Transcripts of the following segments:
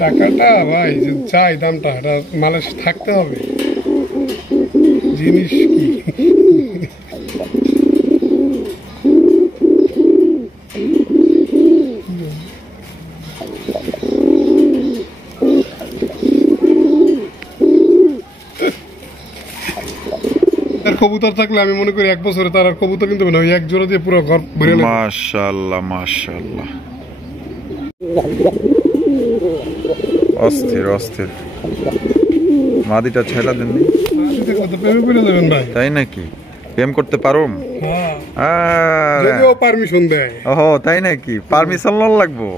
টাকাটা ভাই যে চাই দামটা এটা মালয়েশ থাকতে হবে, জিনিস কি কবুতর থাকলে আমি মনে করি 1 বছরে তার আর কবুতর কিন্তু না, এক জোড়া দিয়ে পুরো ঘর ভরে নেবে। মাশাআল্লাহ মাশাআল্লাহ, অস্থির অস্থির। মাদিটা ছেড়া দেননি? প্রেমে পড়ে যাবেন ভাই। তাই নাকি? প্রেম করতে পারুম? যদিও পারমিশন দেয়। ওহো তাই নাকি? পারমিশন লোন লাগবো?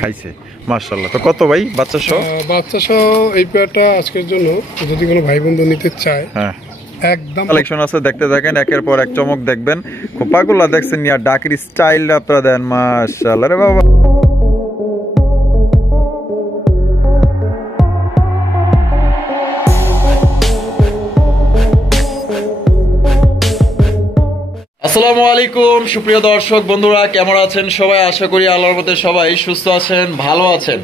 খাইছে মাশাআল্লাহ। তো কত ভাই বাচ্চা সহ? বাচ্চা সহ এই পেয়ারটা আজকের জন্য যদি কোনো ভাই বন্ধু নিতে চায়, হ্যাঁ একদম কালেকশন আছে, দেখতে থাকেন, একের পর এক চমক দেখবেন। খোপাগুলা দেখছেন নিয়া ডাকের স্টাইল আপনারা দেন, মাশাআল্লাহ রে বাবা। আসসালামু আলাইকুম সুপ্রিয় দর্শক বন্ধুরা, কেমন আছেন সবাই? আশা করি আল্লাহর মতে সবাই সুস্থ আছেন, ভালো আছেন।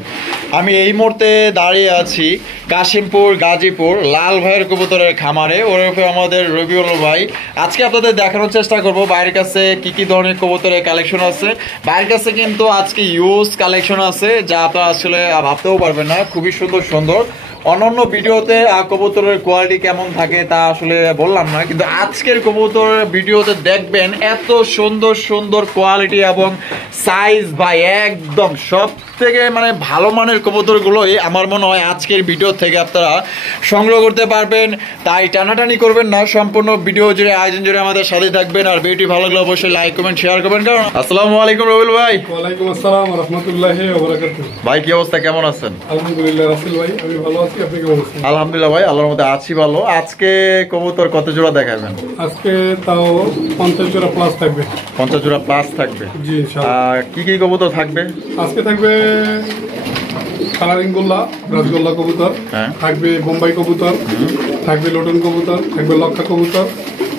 আমি এই মুহূর্তে দাঁড়িয়ে আছি কাশিমপুর গাজীপুর লাল ভাইয়ের কবুতরের খামারে, ওরফে আমাদের রবিউল ভাই। আজকে আপনাদের দেখানোর চেষ্টা করব বাইরের কাছে কি কি ধরনের কবুতরের কালেকশন আছে। বাইরের কাছে কিন্তু আজকে ইউজ কালেকশন আছে, যা আপনারা আসলে ভাবতেও পারবেন না, খুবই সুন্দর সুন্দর। অন্যান্য ভিডিওতে কবুতরের কোয়ালিটি কেমন থাকে তা আসলে বললাম না, কিন্তু আজকের কবুতরের ভিডিওতে দেখবেন এত সুন্দর সুন্দর কোয়ালিটি এবং সাইজ ভাই একদম সব থেকে মানে ভালো মানের কবুতরগুলোই আমার মনে হয় আজকের ভিডিও থেকে আপনারা সংগ্রহ করতে পারবেন। তাই টানাটানি করবেন না, সম্পূর্ণ ভিডিও জুড়ে আয়োজন জুড়ে আমাদের সাথে থাকবেন। আর ভিডিও ভালো লাগলে অবশ্যই লাইক কমেন্ট শেয়ার করবেন। কারণ আসসালামু আলাইকুম রবিউল ভাই। ওয়ালাইকুম আসসালাম ওয়া রাহমাতুল্লাহি ওয়া বারাকাতুহু। ভাই কি অবস্থা, কেমন আছেন? আলহামদুলিল্লাহ রাসেল ভাই, আমি ভালো আছি, আপনি কেমন আছেন? আলহামদুলিল্লাহ ভাই, আল্লাহর মধ্যে আছি ভালো। আজকে কবুতর কত জোড়া দেখাবেন? আজকে তাও 50 জোড়া প্লাস থাকবে। 50 জোড়া প্লাস থাকবে জি ইনশাআল্লাহ। কি কি কবুতর থাকবে? আজকে থাকবে কালারিং গোল্লা, রাজগোল্লা কবুতর, থাকবে বোম্বাই কবুতর, থাকবে লোটন কবুতর, থাকবে লক্ষা কবুতর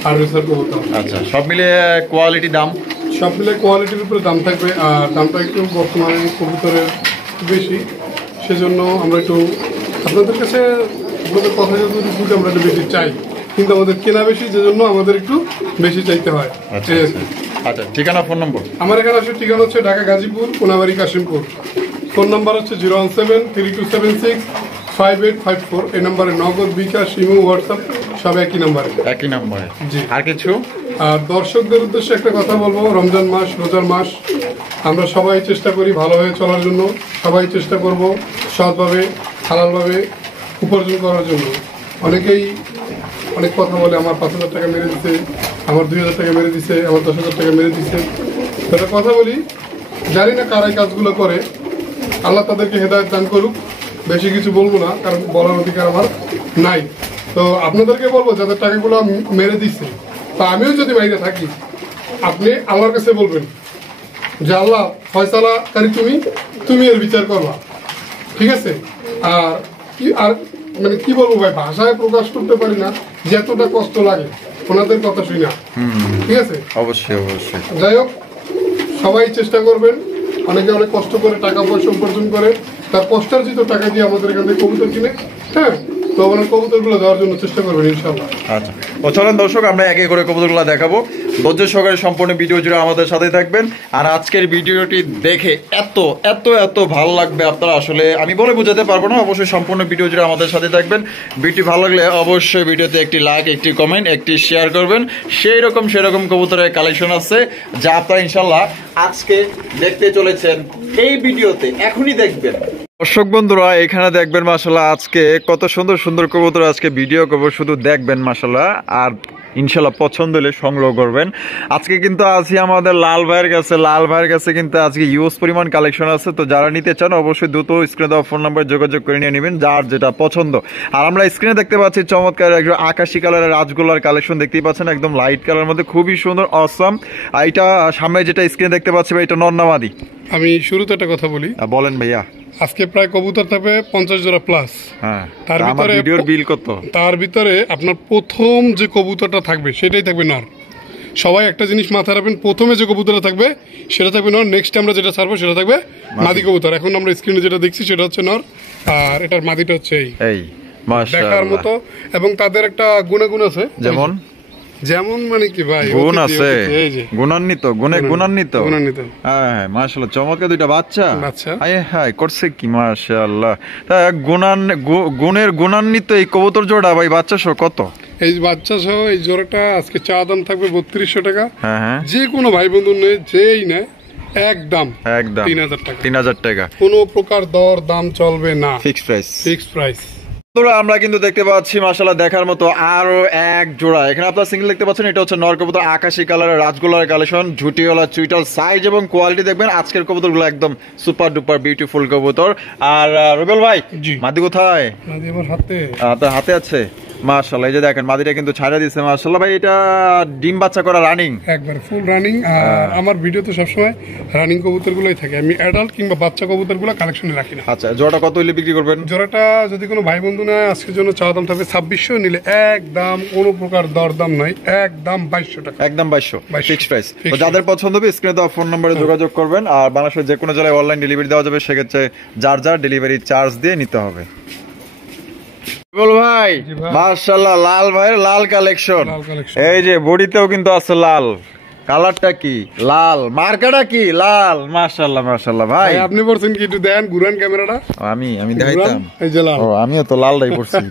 আর রেসার কবুতর। আচ্ছা, সব মিলে কোয়ালিটি দাম? সব মিলে কোয়ালিটির উপরে দাম থাকবে, আর দামটা একটু বর্তমানে কবুতরের বেশি, সেজন্য আমরা একটু আপনাদের কাছে আপনাদের কথা যদি আমরা একটু বেশি চাই, কিন্তু আমাদের কেনা বেশি, যেজন্য আমাদের একটু বেশি চাইতে হয়। আচ্ছা, ঠিকানা ফোন নম্বর? আমার এখানে আসলে ঠিকানা হচ্ছে ঢাকা গাজীপুর, কোনাবাড়ি, কাশিমপুর। ফোন নাম্বার হচ্ছে 01732765854। এই নাম্বারে নগদ, বিকাশ, ইমো, হোয়াটসঅ্যাপ সব একই নাম্বারে। একই নাম্বারে? জি। আর কিছু? আর দর্শকদের উদ্দেশ্যে একটা কথা বলবো, রমজান মাস, রোজার মাস, আমরা সবাই চেষ্টা করি ভালোভাবে চলার জন্য, সবাই চেষ্টা করব সৎভাবে হালালভাবে উপার্জন করার জন্য। অনেকেই অনেক কথা বলে, আমার 5,000 টাকা মেরে দিছে, আমার 2,000 টাকা মেরে দিছে, আমার 10,000 টাকা মেরে দিছে। সেটা কথা বলি, জানি না কারা এই কাজগুলো করে, আল্লাহ তাদেরকে হেদায়েত দান করুক। বেশি কিছু বলবো না, কারণ বলার অধিকার আমার নাই। তো আপনাদেরকে বলবো যাদের টাকাগুলো মেরে দিচ্ছে, তা আমিও যদি বাইরে থাকি, আপনি আল্লাহর কাছে বলবেন যে আল্লাহ ফয়সালাকারী, তুমি এর বিচার করবা, ঠিক আছে? আর মানে কি বলবো ভাই, ভাষায় প্রকাশ করতে পারি না যে এতটা কষ্ট লাগে ওনাদের কথা শুনি না, ঠিক আছে? অবশ্যই অবশ্যই। যাই হোক, সবাই চেষ্টা করবেন। অনেকে অনেক কষ্ট করে টাকা পয়সা উপার্জন করে, তার কষ্টার্জিত টাকা দিয়ে আমাদের এখান থেকে কবুতর কিনে, হ্যাঁ, তো আমাদের কবুতরগুলো দেওয়ার জন্য চেষ্টা করবেন ইনশাআল্লাহ। আচ্ছা, তো চলেন দর্শক, আমরা একে করে কবুতরগুলো দেখাবো। ধৈর্য সহকারে সম্পূর্ণ ভিডিও জুড়ে আমাদের সাথে থাকবেন। আর আজকের ভিডিওটি দেখে এত এত এত ভালো লাগবে, আপনারা আসলে আমি বলে বোঝাতে পারবো না। অবশ্যই সম্পূর্ণ ভিডিও জুড়ে আমাদের সাথে থাকবেন। ভিডিও ভালো লাগলে অবশ্যই ভিডিওতে একটি লাইক, একটি কমেন্ট, একটি শেয়ার করবেন। সেরকম কবুতরের কালেকশন আছে, যা আপনারা ইনশাল্লাহ আজকে দেখতে চলেছেন এই ভিডিওতে, এখনই দেখবেন। দর্শক বন্ধুরা, এখানে দেখবেন মাশাআল্লাহ আজকে কত সুন্দর সুন্দর কবুতর আজকে ভিডিও করবো, শুধু দেখবেন মাশাআল্লাহ, আর ইনশাল্লাহ পছন্দ হলে সংগ্রহ করবেন। আজকে কিন্তু আছি আমাদের লাল ভাইয়ের কাছে। লাল ভাইয়ের কাছে কিন্তু আজকে ইউজ পরিমাণ কালেকশন আছে, তো যারা নিতে চান অবশ্যই দ্রুত স্ক্রিনে দেওয়া ফোন নাম্বার যোগাযোগ করে নিয়ে নেবেন, যার যেটা পছন্দ। আর আমরা স্ক্রিনে দেখতে পাচ্ছি চমৎকার একজন আকাশি কালারের রাজগোল্লার কালেকশন দেখতেই পাচ্ছেন, একদম লাইট কালার মধ্যে, খুবই সুন্দর, অসাম। আর এটা সামনে যেটা স্ক্রিনে দেখতে পাচ্ছি ভাই, এটা নন্নামাদি। আমি শুরুতে একটা কথা বলি। বলেন ভাইয়া। আজকে প্রায় কবুতর থাকবে 50 জোড়া প্লাস। হ্যাঁ, তার ভিতরে বিল কত? তার ভিতরে আপনার প্রথম যে কবুতরটা থাকবে সেটাই থাকবে নর। সবাই একটা জিনিস মাথায় রাখবেন, প্রথমে যে কবুতরটা থাকবে সেটা থাকবে নর, নেক্সট আমরা যেটা ছাড়বো সেটা থাকবে মাদি কবুতর। এখন আমরা স্ক্রিনে যেটা দেখছি সেটা হচ্ছে নর, আর এটার মাদিটা হচ্ছে এই দেখার মতো। এবং তাদের একটা গুণাগুণ আছে, যেমন মানে কি ভাই গুণ আছে, গুণান্বিত, গুণে গুণান্বিত। হ্যাঁ মাশাআল্লাহ, চমৎকার দুইটা বাচ্চা। হায় হায় করছে কি মাশাআল্লাহ। তা গুণের গুণান্বিত এই কবুতর জোড়া ভাই বাচ্চা সহ কত? এই বাচ্চা সহ এই জোড়াটা আজকে চা দাম থাকবে 3200 টাকা। যে কোনো ভাই বন্ধু নেই, যেই নেয় একদম 3000 টাকা। 3000 টাকা, কোনো প্রকার দর দাম চলবে না, ফিক্সড প্রাইস। Fixed price. আমরা কিন্তু দেখতে পাচ্ছি মাশাআল্লাহ দেখার মতো আরো এক জোড়া। এখানে আপনারা সিঙ্গেল দেখতে পাচ্ছেন, এটা হচ্ছে নর কবুতর, আকাশী কালারের রাজগোলার কালেকশন, ঝুটিওয়ালা চুইটাল। সাইজ এবং কোয়ালিটি দেখবেন আজকের কবুতরগুলো একদম সুপার ডুপার বিউটিফুল কবুতর। আর রুবেল ভাই, মাদি কোথায়? মাদি আমার হাতে। আপনার হাতে আছে মাশাআল্লাহ। এই যে দেখেন মাদিটা কিন্তু ছাড়া দিয়েছে মাশাআল্লাহ। ভাই এটা ডিম বাচ্চা করা রানিং, একবার ফুল রানিং। আর আমার ভিডিওতে সবসময় রানিং কবুতরগুলোই থাকে, আমি অ্যাডাল্ট কিংবা বাচ্চা কবুতরগুলো কালেকশনে রাখি না। আচ্ছা, জোড়াটা কত হইলে বিক্রি করবেন? জোড়াটা যদি কোনো ভাই বন্ধু নেয় আজকের জন্য চাওয়া দাম থাকবে 2600, নিলে একদম কোনো প্রকার দরদাম নাই, একদম 2200 টাকা। একদম 2200 ফিক্সড প্রাইস। তো যাদের পছন্দ হবে স্ক্রিনে দেওয়া ফোন নম্বরে যোগাযোগ করবেন। আর বাংলাদেশের যে কোনো জেলায় অনলাইন ডেলিভারি দেওয়া যাবে, সেক্ষেত্রে যার যার ডেলিভারি চার্জ দিয়ে নিতে হবে। ভাই মাশাআল্লাহ, লাল ভাইয়ের লাল কালেকশন। এই যে বডিতেও কিন্তু আছে লাল, কালারটা কি লাল, মার্কাটা কি লাল। মাশাআল্লাহ মাশাআল্লাহ। ভাই আপনি পড়ছেন কি, একটু দেন ঘুরান ক্যামেরাটা। আমি দেখাইতাম। এই যে লাল, ও আমিও তো লালটাই পড়ছি,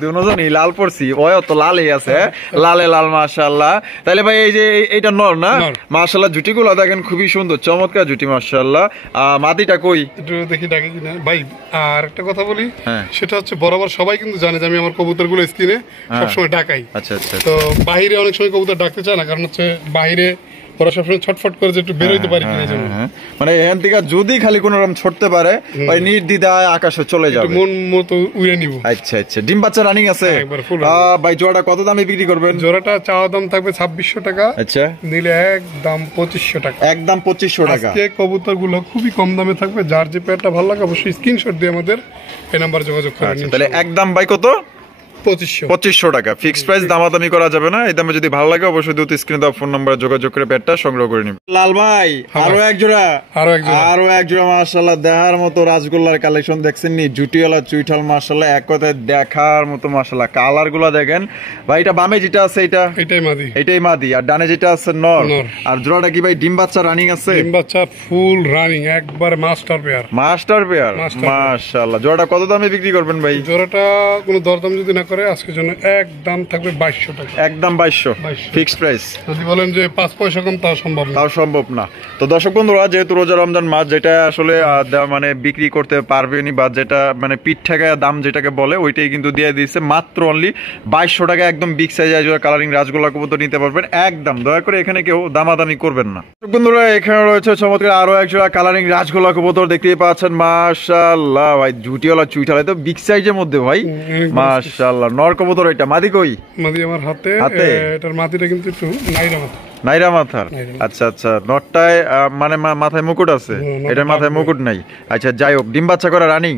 দুজনই লাল পড়ছি, ওও তো লালই আছে, লালে লাল মাশাআল্লাহ। তাহলে ভাই এই যে এইটা নর না? মাশাআল্লাহ, জুটিগুলো দেখেন খুবই সুন্দর, চমৎকার জুটি মাশাআল্লাহ। মাদিটা কই একটু দেখি, ডাকে কিনা ভাই। আর একটা কথা বলি, সেটা হচ্ছে বরাবর সবাই কিন্তু জানে যে আমি আমার কবুতরগুলো স্ক্রিনে সবসময় ডাকাই। আচ্ছা আচ্ছা। তো বাইরে অনেক সময় কবুতর ডাকতে চায় না, কারণ হচ্ছে বাইরে ওরা সবসময় ছটফট করে যে একটু বেরোইতে পারি কিনা, মানে এখান থেকে যদি খালি কোনো রকম ছড়তে পারে ওই নির্দ্বিধায় আকাশে চলে যাবে, মন মতো উড়ে নিব। আচ্ছা আচ্ছা। ডিম বাচ্চা রানিং আছে ভাই। জোড়াটা কত দামে বিক্রি করবেন? জোড়াটা চাওয়া দাম থাকবে 2600 টাকা। আচ্ছা, নিলে একদম 2500 টাকা। একদম 2500 টাকা। আজকে কবুতরগুলো খুবই কম দামে থাকবে, যার যে পেয়ারটা ভালো লাগে অবশ্যই স্ক্রিনশট দিয়ে আমাদের এই নাম্বারে যোগাযোগ করেন। তাহলে একদম ভাই কত? 2500 টাকা ফিক্সড প্রাইস, দামাদামি করা যাবে না। এই দামে যদি ভালো লাগে অবশ্যই দ্রুত স্ক্রিনে দেওয়া ফোন নম্বরে যোগাযোগ করে পেটটা সংগ্রহ করে নিন। লাল ভাই আরো এক জোড়া, আরো এক জোড়া মাশাআল্লাহ দেখার মতো রাজগোল্লার কালেকশন দেখছেন নি, জুটিওয়ালা চুইঠাল মাশাআল্লাহ এক কথায় দেখার মতো মাশাআল্লাহ। কালার গুলা দেখেন ভাই, এটা বামে যেটা আছে এটাই মাদি, আর ডানে যেটা আছে নর। আর জোড়াটা কি ভাই ডিম বাচ্চা রানিং আছে? ডিম বাচ্চা ফুল রানিং, একবার মাস্টার পেয়ার মাশাআল্লাহ। জোড়াটা কত দামে বিক্রি করবেন ভাই? জোড়াটা কোনো দরদাম যদি না করে আজকের জন্য একদম থাকবে 2200 টাকা। একদম 2200 ফিক্সড প্রাইস। যদি বলেন যে 5 পয়সা কম, তাও সম্ভব না। তো দর্শক বন্ধুরা, যেহেতু রোজা রমজান মাস, যেটা আসলে মানে বিক্রি করতে পারবেনি বা যেটা মানে পিঠ ঠেকায় দাম যেটাকে বলে, ওইটাই কিন্তু দিয়ে দিয়েছে মাত্র অনলি 2200 টাকা। একদম বিগ সাইজ কালারিং রাজগোল্লা কবুতর নিতে পারবেন একদম। দয়া করে এখানে কেউ দামাদামি করবেন না। দর্শক বন্ধুরা, এখানে রয়েছে চমৎকার আরো এক জোড়া কালারিং রাজগোল্লা কবুতর, দেখতেই পাচ্ছেন মাশাআল্লাহ ভাই। জুটিওয়ালা চুইঠাল, তো বিগ সাইজের মধ্যে ভাই মাশাআল্লাহ। নর কবুতর, এটা মাদি কই? মাদি আমার হাতে। এটার মাদিটা কিন্তু একটু নাইরা মাথার। আচ্ছা আচ্ছা। নটটায় মানে মাথায় মুকুট আছে, এটার মাথায় মুকুট নাই। আচ্ছা যাই হোক, ডিম বাচ্চা করা রানিং।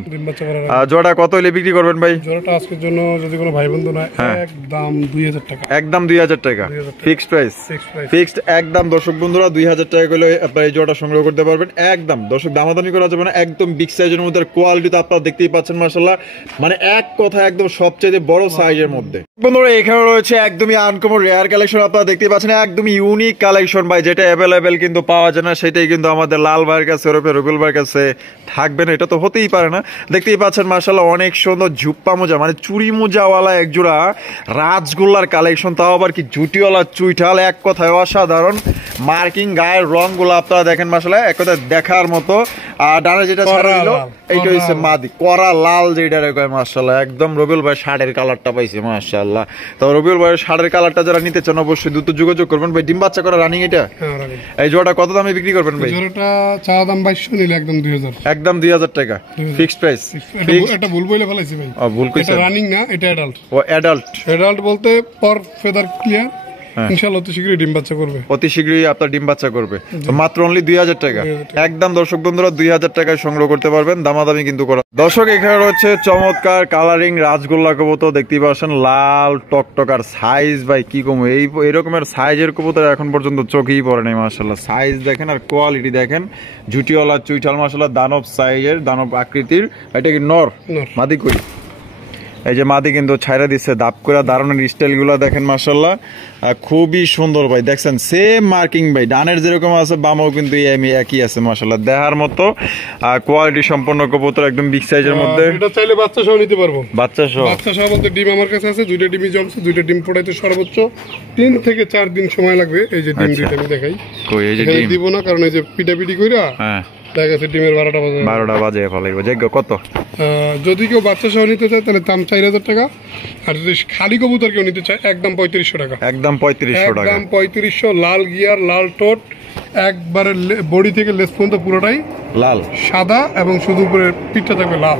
জোড়া কত হলে বিক্রি করবেন ভাই? জোড়াটা আজকের জন্য যদি কোনো ভাই বন্ধু না, একদম 2000 টাকা। একদম 2000 টাকা ফিক্সড প্রাইস। ফিক্সড একদম। দর্শক বন্ধুরা, 2000 টাকা করলে আপনারা এই জোড়াটা সংগ্রহ করতে পারবেন একদম। দর্শক দামাদামি করা যাবে না, একদম বিগ সাইজের মধ্যে। কোয়ালিটি তো আপনারা দেখতেই পাচ্ছেন মাশাআল্লাহ, মানে এক কথা একদম সবচেয়ে বড় সাইজের মধ্যে। বন্ধুরা, এখানে রয়েছে একদমই আনকমন রেয়ার কালেকশন, আপনারা দেখতেই পাচ্ছেন একদমই ইউনিক কালেকশন ভাই, যেটা অ্যাভেলেবেল কিন্তু পাওয়া যায় না, সেটাই কিন্তু আমাদের লাল ভাইয়ের কাছে, রুবেল ভাইয়ের কাছে থাকবে না, এটা তো হতেই পারে না। দেখতেই পাচ্ছেন মাশাআল্লাহ অনেক সুন্দর ঝুপ্পা মোজা, মানে চুরি মোজাওয়ালা এক জোড়া রাজগোল্লার কালেকশন, তাও আবার কি জুটিওয়ালা চুইঠাল, এক কথায় অসাধারণ। মার্কিং গায়ের রং গুলো আপনারা দেখেন মাশাআল্লাহ এক কথায় দেখার মতো। আর ডানে যেটা ছাড়া দিল এইটা হচ্ছে মাদি, করা লাল যেটা কয় মাশাআল্লাহ। একদম রুবেল ভাই শার্টের কালারটা পাইছে মাশাআল্লাহ। তো রুবেল ভাইয়ের শার্টের কালারটা যারা নিতে চান অবশ্যই দ্রুত যোগাযোগ করবেন ভাই। ডিম বাচ্চা করা রানিং এটা। এই জোড়াটা কত দামে বিক্রি করবেন ভাই? জোড়াটা চাওয়া দাম 2200, নিলে একদম 2000। একদম 2000 টাকা ফিক্সড প্রাইস। এটা ভুল বলে ফেলাইছি ভাই। ভুল কইছেন। এটা রানিং না, এটা অ্যাডাল্ট। ও অ্যাডাল্ট। অ্যাডাল্ট বলতে পর ফেদার ক্লিয়ার, ইনশাআল্লাহ অতি শীঘ্রই ডিম বাচ্চা করবে। অতি শীঘ্রই আপনার ডিম বাচ্চা করবে। তো মাত্র অনলি 2000 টাকা, একদম দর্শক বন্ধুরা 2000 টাকায় সংগ্রহ করতে পারবেন, দামাদামি কিন্তু করা। দর্শক এখানে রয়েছে চমৎকার কালারিং রাজগোল্লা কবুতর, দেখতেই পাচ্ছেন লাল টকটকার সাইজ ভাই কি কম, এই রকমের সাইজের কবুতর এখন পর্যন্ত চোখেই পড়ে নাই মাশাআল্লাহ। সাইজ দেখেন আর কোয়ালিটি দেখেন, জুটিওয়ালা চুইঠাল মাশাআল্লাহ, দানব সাইজের, দানব আকৃতির। এটা কি নর মাদি কই? এই যে মাদি কিন্তু ছাইরা দিচ্ছে দাপ করে, দারুণের স্টাইল গুলা দেখেন মাশাআল্লাহ, খুবই সুন্দর ভাই। দেখছেন সেম মার্কিং ভাই, ডানের যেরকম আছে বামও কিন্তু একই আছে মাশাআল্লাহ, দেখার মতো কোয়ালিটি সম্পন্ন কবুতর, একদম বিগ সাইজের মধ্যে। এটা চাইলে বাচ্চা সহ নিতে পারবো। বাচ্চা সহ বলতে ডিম আমার কাছে আছে, 2টা ডিমই জমছে, 2টা ডিম ফোটাইতে সর্বোচ্চ 3 থেকে 4 দিন সময় লাগবে। এই যে ডিম দুইটা আমি দেখাই, কই এই যে ডিম দিব না কারণ এই যে পিটাপিটি কইরা হ্যাঁ দেখা গেছে ডিমের 12টা বাজে ফলাইব। যোগ্য কত? যদি কেউ বাচ্চা সহ নিতে চায় তাহলে দাম 4000 টাকা, আর যদি খালি কবুতর কেউ নিতে চায় একদম 3500 টাকা। একদম 3500 টাকা, একদম 3500। লাল গিয়ার, লাল টোট, একবারে বডি থেকে লেস পর্যন্ত পুরোটাই লাল সাদা এবং শুধু উপরে পিঠটা থাকবে লাল।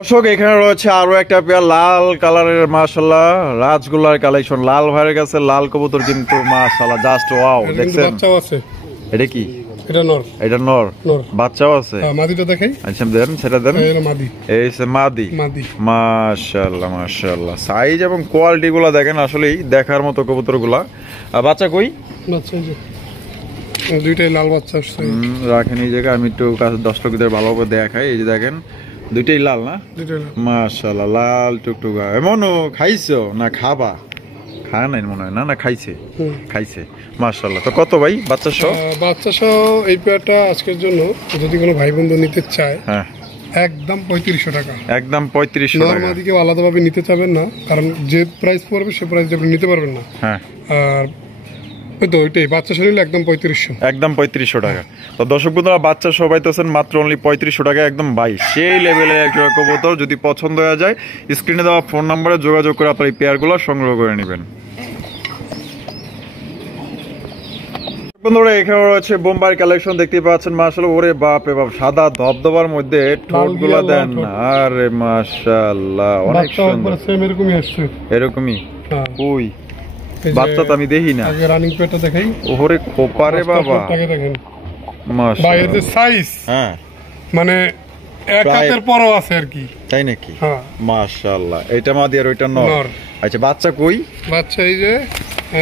দর্শক এখানে রয়েছে আরো একটা পেয়ার লাল কালারের মাশাআল্লাহ রাজগোল্লার কালেকশন। লাল ভাইয়ের কাছে লাল কবুতর কিন্তু মাশাআল্লাহ জাস্ট ওয়াও। দেখছেন বাচ্চাও আছে। এটা কি? এটা নর। এটা নর, বাচ্চাও আছে। মাদিটা দেখাই, আচ্ছা দেন সেটা দেন। এটা মাদি, এই সে মাদি। মাশাআল্লাহ মাশাআল্লাহ, সাইজ এবং কোয়ালিটি গুলা দেখেন, আসলেই দেখার মতো কবুতর গুলা। বাচ্চা কই? বাচ্চা এই যে দুইটাই লাল বাচ্চা আসছে। রাখেন এই জায়গায়, আমি একটু কাছে 10 টাকা ভালোভাবে দেখাই। এই যে দেখেন দুইটাই লাল না? মাশাআল্লাহ লাল টুকটুকা। এমনও খাইছো না খাবা? খায় নাই মনে হয়, না না খাইছে, খাইছে মাশাআল্লাহ। তো কত ভাই বাচ্চা সহ? বাচ্চা সহ এই পেয়ারটা আজকের জন্য যদি কোনো ভাই বন্ধু নিতে চায়, হ্যাঁ একদম 3500 টাকা। একদম 3500 টাকা। নরমাদি কেউ আলাদাভাবে নিতে চাবেন না, কারণ যে প্রাইস পড়বে সে প্রাইস আপনি নিতে পারবেন না। হ্যাঁ আর তো ওইটাই বাচ্চা সহ নিলে একদম 3500, একদম 3500 টাকা। তো দর্শক বন্ধুরা বাচ্চা সবাই তো মাত্র অনলি 3500 টাকা, একদম ভাই সেই লেভেলের একটা কবুতর। যদি পছন্দ হয়ে যায় স্ক্রিনে দেওয়া ফোন নাম্বারে যোগাযোগ করে আপনার এই পেয়ারগুলো সংগ্রহ করে নেবেন। বন্ধুরা এখানে রয়েছে বোম্বাই কালেকশন, দেখতে পাচ্ছেন মাশাআল্লাহ। ওরে বাপ রে বাপ, সাদা ধবধবার মধ্যে ঠোঁটগুলো দেন, আরে মাশাআল্লাহ অনেক সুন্দর। সেম এরকমই আসছে, এরকমই। ওই বাচ্চা তো আমি দেখি না। আগে রানিং পেটা দেখাই। ওরে খোপারে বাবা, দেখেন মাশাআল্লাহ ভাই এর যে সাইজ, হ্যাঁ মানে এক হাতের পরও আছে আর কি। তাই নাকি? হ্যাঁ মাশাআল্লাহ। এটা মাদি আর ওইটা নর। আচ্ছা বাচ্চা কই? বাচ্চা এই যে,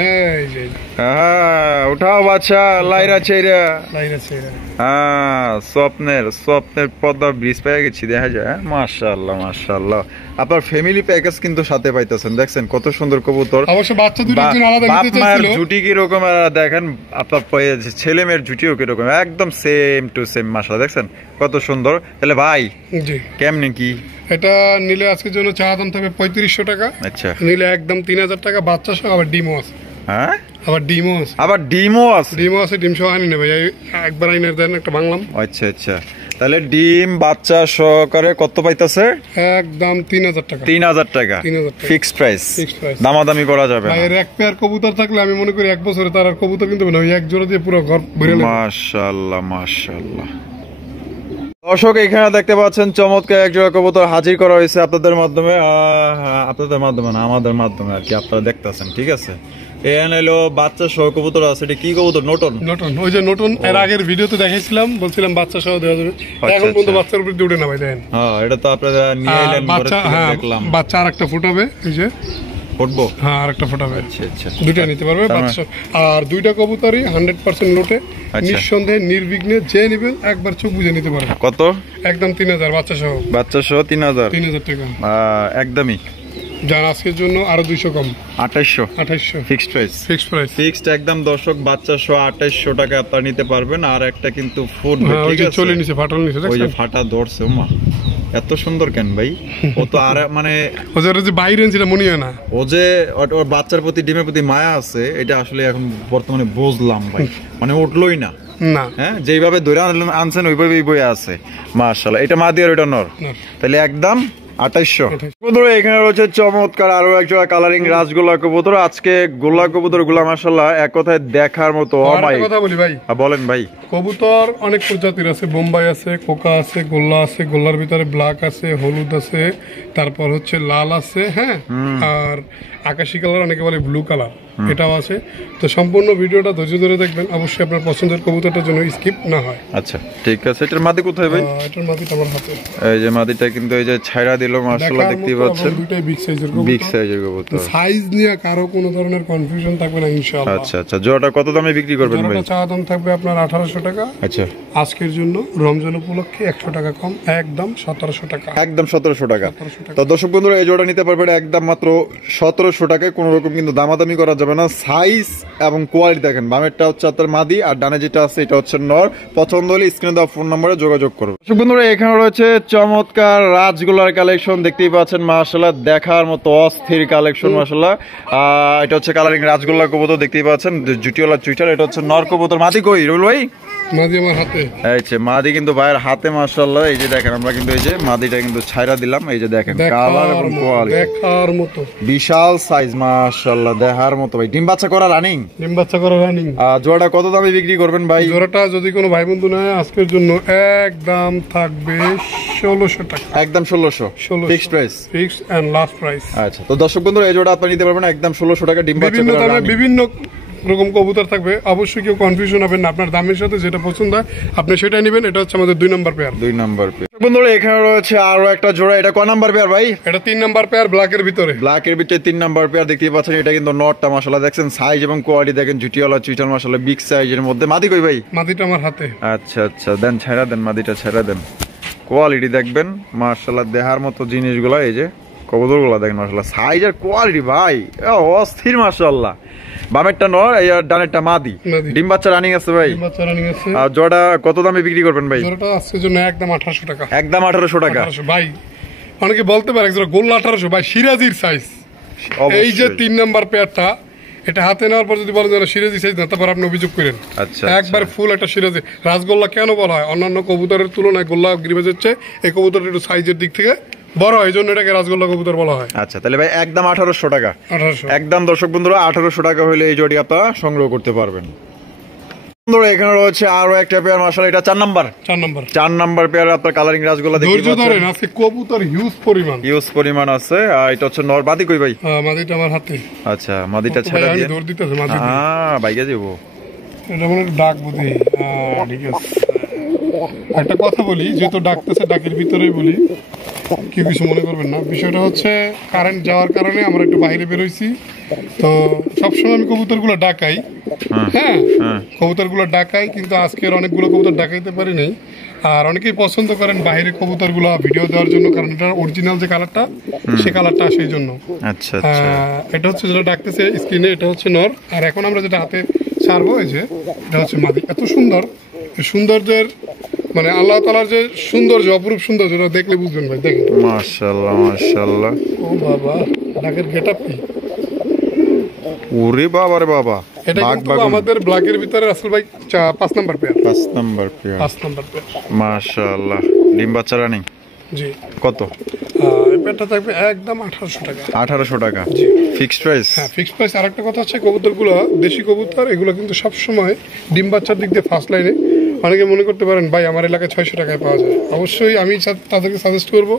এই যে উঠাও বাচ্চা, লাইরা ছেড়া, হ্যাঁ স্বপ্নের পদ্মা ব্রিজ পেয়ে গেছি, দেখা যায়। মাশাআল্লাহ মাশাআল্লাহ, আপনার ফ্যামিলি প্যাকেজ কিন্তু সাথে পাইতেছেন। দেখছেন কত সুন্দর কবুতর। অবশ্য বাচ্চা দুটো আলাদা নিতে চাইছিল। জুটি কি রকম দেখেন, আপনার ছেলে মেয়ের জুটিও কি রকম, একদম সেম টু সেম মাশাআল্লাহ। দেখছেন কত সুন্দর। তাহলে ভাই জি কেমনে কি? এটা নিলে আজকের জন্য চাওয়া দাম থাকবে 3500 টাকা। আচ্ছা নিলে একদম 3000 টাকা, বাচ্চা সহ। আবার ডিমও আছে। হ্যাঁ আবার ডিমও আছে। ডিমও আছে। ডিম সহ আনি না ভাই, একবার আইনার দেন একটা বাংলাম। আচ্ছা আচ্ছা, তাহলে ডিম বাচ্চা সহকারে কত পাইতাছে? একদম 3000 টাকা। 3000 টাকা ফিক্সড প্রাইস, দামাদামি করা যাবে না। এর এক পেয়ার কবুতর থাকলে আমি মনে করি এক বছরে তার আর কবুতর কিনতে হবে না, ওই এক জোড়া দিয়ে পুরো ঘর ভরে যাবে। মাশাআল্লাহ মাশাআল্লাহ। দর্শক এখানে দেখতে পাচ্ছেন চমৎকার এক জোড়া কবুতর হাজির করা হয়েছে আপনাদের মাধ্যমে, না আমাদের মাধ্যমে আর কি, আপনারা দেখতেছেন। ঠিক আছে, এখানে হলো বাচ্চা সহ কবুতর আছে। এটা কি কবুতর? নোটন। ওই যে নোটন, এর আগের ভিডিওতে দেখাইছিলাম, বলছিলাম বাচ্চা সহ দেওয়া যাবে। এখন পর্যন্ত বাচ্চার উপর উঠে না ভাই, দেখেন। হ্যাঁ এটা তো আপনারা নিয়ে এলেন, দেখলাম বাচ্চা আরেকটা ফুটাবে। এই যে ফুটবো, হ্যাঁ আরেকটা ফুটাবে। আচ্ছা আচ্ছা, দুইটা নিতে পারবে বাচ্চা। আর দুইটা কবুতরই 100% লোটে, নিঃসন্দেহে নির্বিঘ্নে যে নেবেন একবার চোখ বুঝে নিতে পারবে। কত? একদম 3000 বাচ্চা সহ। বাচ্চা সহ 3000 টাকা একদমই। যার আজকের জন্য আরো 200 কম, 2800 ফিক্সড প্রাইস ফিক্সড একদম। দর্শক বাচ্চা সহ 2800 টাকা আপনারা নিতে পারবেন। আর একটা কিন্তু ফুটবে, ঠিক আছে, চলে নিচে ফাটাল নিচে, ওই যে ফাটা ধরছে। ওমা এত সুন্দর কেন ভাই? ও তো আর মানে ওদের যে বাইরে সেটা মনে হয় না, ও যে ওর বাচ্চার প্রতি ডিমের প্রতি মায়া আছে, এটা আসলে এখন বর্তমানে বুঝলাম ভাই। মানে উঠলোই না, না হ্যাঁ, যেইভাবে ধরে আনছেন ওইভাবেই বই আছে। মাশাআল্লাহ। এটা মাদি আর ওইটা নর, তাহলে একদম 2800 বন্ধুরা এখানে রয়েছে চমৎকার আরো এক জোড়া কালারিং রাজগোল্লা কবুতর। আজকে গোল্লা কবুতর গুলা মাশাআল্লাহ এক কথায় দেখার মতো। কথা বলি ভাই, বলেন ভাই। কবুতর অনেক প্রজাতির আছে, বোম্বাই আছে, কোকা আছে, গোল্লা আছে, গোল্লার ভিতরে ব্ল্যাক আছে, হলুদ আছে, তারপর হচ্ছে লাল আছে, হ্যাঁ, আর আকাশি কালার, অনেকে বলে ব্লু কালার, এটাও আছে। তো সম্পূর্ণ ভিডিওটা ধৈর্য ধরে দেখবেন, অবশ্যই আপনার পছন্দের কবুতরটার জন্য স্কিপ না হয়। আচ্ছা ঠিক আছে। এটার মাদি কোথায় ভাই? এটার মাদিটা আমার হাতে। এই যে মাদিটা কিন্তু এই যে ছাইরা দিল মাশাআল্লাহ, দেখতেই পাচ্ছেন দুইটাই বিগ সাইজের কবুতর। বিগ সাইজের কবুতর। সাইজ নিয়ে কারো কোনো ধরনের কনফিউশন থাকবে না ইনশাআল্লাহ। আচ্ছা আচ্ছা। জোড়াটা কত দামে বিক্রি করবেন ভাই? জোড়াটা চাওয়া দাম থাকবে আপনার 1800 টাকা। আচ্ছা। আজকের জন্য রমজান উপলক্ষে 100 টাকা কম, একদম 1700 টাকা। একদম 1700 টাকা। তো দর্শক বন্ধুরা এই জোড়া নিতে পারবেন একদম মাত্র 1700 টাকায়। কোনো রকম কিন্তু দামাদামি করা যাবে না। সাইজ এবং কোয়ালিটি দেখেন, বামেরটা হচ্ছে আপনার মাদি আর ডানে যেটা আছে এটা হচ্ছে নর। পছন্দ হলে স্ক্রিনে দেওয়া ফোন নম্বরে যোগাযোগ করুন। দর্শক বন্ধুরা এখানে রয়েছে চমৎকার রাজগোল্লার কালেকশন, দেখতেই পাচ্ছেন মাশাআল্লাহ দেখার মতো অস্থির কালেকশন মাশাআল্লাহ। এটা হচ্ছে কালারিং রাজগোল্লা কবুতর, দেখতেই পাচ্ছেন জুটিওয়ালা চুইটার। এটা হচ্ছে নর কবুতর। মাদি কই রুল ভাই? মাদি আমার হাতে। এই যে মাদি কিন্তু ভাইয়ের হাতে মাশাআল্লাহ। এই যে দেখেন আমরা কিন্তু এই যে মাদিটা কিন্তু ছাইরা দিলাম। এই যে দেখেন কালার এবং কোয়ালিটি দেখার মতো, বিশাল সাইজ মাশাআল্লাহ দেখার মতো ভাই। ডিম বাচ্চা করা রানিং? ডিম বাচ্চা করা রানিং। জোড়াটা কত দামে বিক্রি করবেন ভাই? জোড়াটা যদি কোনো ভাই বন্ধু নেয় আজকের জন্য একদম থাকবে 1600 টাকা। একদম 1600 fixed price, fixed and last price. আচ্ছা। তো দর্শক বন্ধুরা এই জোড়া আপনি নিতে পারবেন একদম 1600 টাকা। ডিম বাচ্চা করা রানিং, বিভিন্ন রকম কবুতর থাকবে, অবশ্যই কেউ কনফিউশন হবেন না। আপনার দামের সাথে যেটা পছন্দ হয় আপনি সেটাই নেবেন। এটা হচ্ছে আমাদের 2 নাম্বার পেয়ার। 2 number pair. বন্ধুরা এখানে রয়েছে আরো একটা জোড়া। এটা কয় নাম্বার পেয়ার ভাই? এটা 3 নাম্বার পেয়ার, ব্ল্যাকের ভিতরে। ব্ল্যাকের ভিতরে 3 নাম্বার পেয়ার, দেখতেই পাচ্ছেন। এটা কিন্তু নটটা মাশাআল্লাহ দেখছেন সাইজ এবং কোয়ালিটি দেখেন, জুটিওয়ালা চুইটার মাশাআল্লাহ বিগ সাইজের মধ্যে। মাদি কই ভাই? মাদিটা আমার হাতে। আচ্ছা আচ্ছা, দেন ছেড়া দেন, মাদিটা ছেড়া দেন। কোয়ালিটি দেখবেন মাশাআল্লাহ দেখার মতো জিনিসগুলো। এই যে কবুতরগুলো দেখেন মাশাআল্লাহ সাইজ আর কোয়ালিটি ভাই অস্থির মাশাআল্লাহ। বামেরটা নর আর ডানেরটা মাদি। ডিম বাচ্চা রানিং আছে ভাই? ডিম বাচ্চা রানিং আছে। আর জোড়া কত দামে বিক্রি করবেন ভাই? জোড়াটা আজকের জন্য একদম 1800 টাকা। একদম 1800 টাকা ভাই। অনেকে বলতে পারে একজোড়া গোল্লা 1800 ভাই, সিরাজির সাইজ। এই যে 3 নাম্বার পেয়ারটা, এটা হাতে নেওয়ার পর যদি বলেন সিরাজি সাইজ না, তারপর আপনি অভিযোগ করেন। আচ্ছা। একবার ফুল একটা সিরাজি। রাজগোল্লা কেন বলা হয়? অন্যান্য কবুতরের তুলনায় গোল্লা গ্রিবেজ হচ্ছে এই কবুতরের একটু সাইজের দিক থেকে বড়, এই জন্য এটাকে রাজগোল্লা কবুতর বলা হয়। আচ্ছা তাহলে ভাই একদম 1800 টাকা। 1800 একদম। দর্শক বন্ধুরা 1800 টাকা হলে এই জোড়ি আপনারা সংগ্রহ করতে পারবেন। বন্ধুরা এখানে রয়েছে আরো একটা পেয়ার মাশাআল্লাহ। এটা 4 নাম্বার। 4 নাম্বার পেয়ার আপনার কালারিং রাজগোল্লা দেখতে পাচ্ছেন। ধৈর্য ধরেন, আজকে কবুতর হিউজ পরিমাণ আছে। আর এটা হচ্ছে নর। মাদি কই ভাই? মাদিটা আমার হাতে। আচ্ছা মাদিটা ছেড়ে দিয়ে দৌড় দিতেছে মাদি। বাইকে যাব। এটা মানে ডাক বুঝি। ঠিক আছে। একটা কথা বলি, যেহেতু ডাকতেছে ডাকের ভিতরেই বলি, কি কিছু মনে করবেন না। বিষয়টা হচ্ছে কারেন্ট যাওয়ার কারণে আমরা একটু বাইরে বেরোইছি। তো সবসময় আমি কবুতরগুলো ডাকাই, হ্যাঁ কবুতরগুলো ডাকাই, কিন্তু আজকের অনেকগুলো কবুতর ডাকাইতে পারি নাই। আর অনেকেই পছন্দ করেন বাইরে কবুতরগুলো ভিডিও দেওয়ার জন্য, কারণ এটা অরিজিনাল যে কালারটা সে কালারটা সেই জন্য। আচ্ছা। এটা হচ্ছে যেটা ডাকতেছে স্ক্রিনে, এটা হচ্ছে নর। আর এখন আমরা যেটা হাতে ছাড়বো, এই যে এটা হচ্ছে মাদি। এত সুন্দর, সৌন্দর্যের মানে আল্লাহ তাআলার যে সৌন্দর্য, অপরূপ সৌন্দর্য, যেটা দেখলে বুঝবেন ভাই। দেখেন মাশাআল্লাহ মাশাআল্লাহ। ও বাবা, ডাকের গেটআপ কি! ওরে বাবা রে বাবা। এটা কিন্তু আমাদের ব্ল্যাকের ভিতরে আসল ভাই 5 নাম্বার পেয়ার। 5 number pair. মাশাআল্লাহ। ডিম বাচ্চা রানিং? জি। কত? এই পেয়ারটা থাকবে একদম 1800 টাকা। 1800 টাকা। জি। Fixed price? হ্যাঁ ফিক্সড প্রাইস। আরেকটা কথা হচ্ছে, কবুতরগুলো দেশি কবুতর, এগুলো কিন্তু সবসময় ডিম বাচ্চার দিক দিয়ে ফার্স্ট লাইনে। অনেকে মনে করতে পারেন ভাই আমার এলাকায় 600 টাকায় পাওয়া যায়। অবশ্যই আমি তাদেরকে সাজেস্ট করবো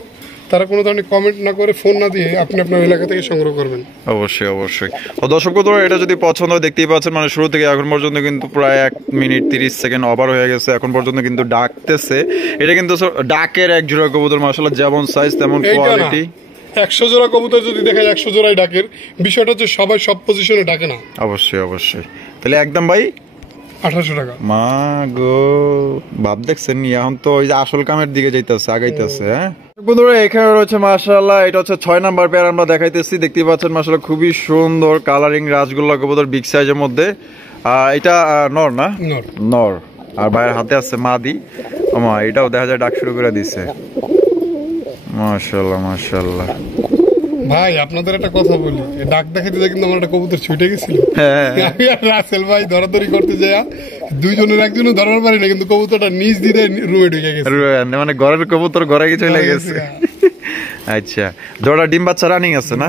তারা কোনো ধরনের কমেন্ট না করে, ফোন না দিয়ে আপনি আপনার এলাকা থেকে সংগ্রহ করবেন। অবশ্যই অবশ্যই। তো দর্শক বন্ধুরা এটা যদি পছন্দ হয়, দেখতেই পাচ্ছেন মানে শুরু থেকে এখন পর্যন্ত কিন্তু প্রায় 1 মিনিট 30 সেকেন্ড ওভার হয়ে গেছে। এখন পর্যন্ত কিন্তু ডাকতেছে। এটা কিন্তু ডাকের এক জোড়া কবুতর মাশাআল্লাহ, যেমন সাইজ তেমন কোয়ালিটি। 100 জোড়া কবুতর যদি দেখায় 100 জোড়াই ডাকের। বিষয়টা হচ্ছে সবাই সব পজিশনে ডাকে না। অবশ্যই অবশ্যই। তাহলে একদম ভাই 1800 টাকা। মা গো, ভাব দেখছেন নি? এখন তো ওই যে আসল কামের দিকে যাইতেছে, আগাইতেছে। হ্যাঁ বন্ধুরা এখানে রয়েছে মাশাআল্লাহ, এটা হচ্ছে 6 নাম্বার পেয়ার আমরা দেখাইতেছি। দেখতেই পাচ্ছেন মাশাআল্লাহ খুবই সুন্দর কালারিং রাজগোল্লা কবুতর, বিগ সাইজের মধ্যে। এটা নর না? নর। আর ভাইয়ের হাতে আছে মাদি। আমা এটাও দেখা যায় ডাক শুরু করে দিছে। মাশাআল্লাহ মাশাআল্লাহ। ভাই আপনাদের একটা কথা বলি, ডাক দেখাইতে যায় কিন্তু আমার একটা কবুতর ছুটে গেছিল। আমি আর রাসেল ভাই ধরাধরি করতে যাই, দুইজনের একজনও ধরার পারি না, কিন্তু কবুতরটা নিজ দিয়ে রুমে ঢুকে গেছে। মানে ঘরের কবুতর ঘরে চলে গেছে। আচ্ছা, জোড়া ডিম বাচ্চা রানিং আছে না?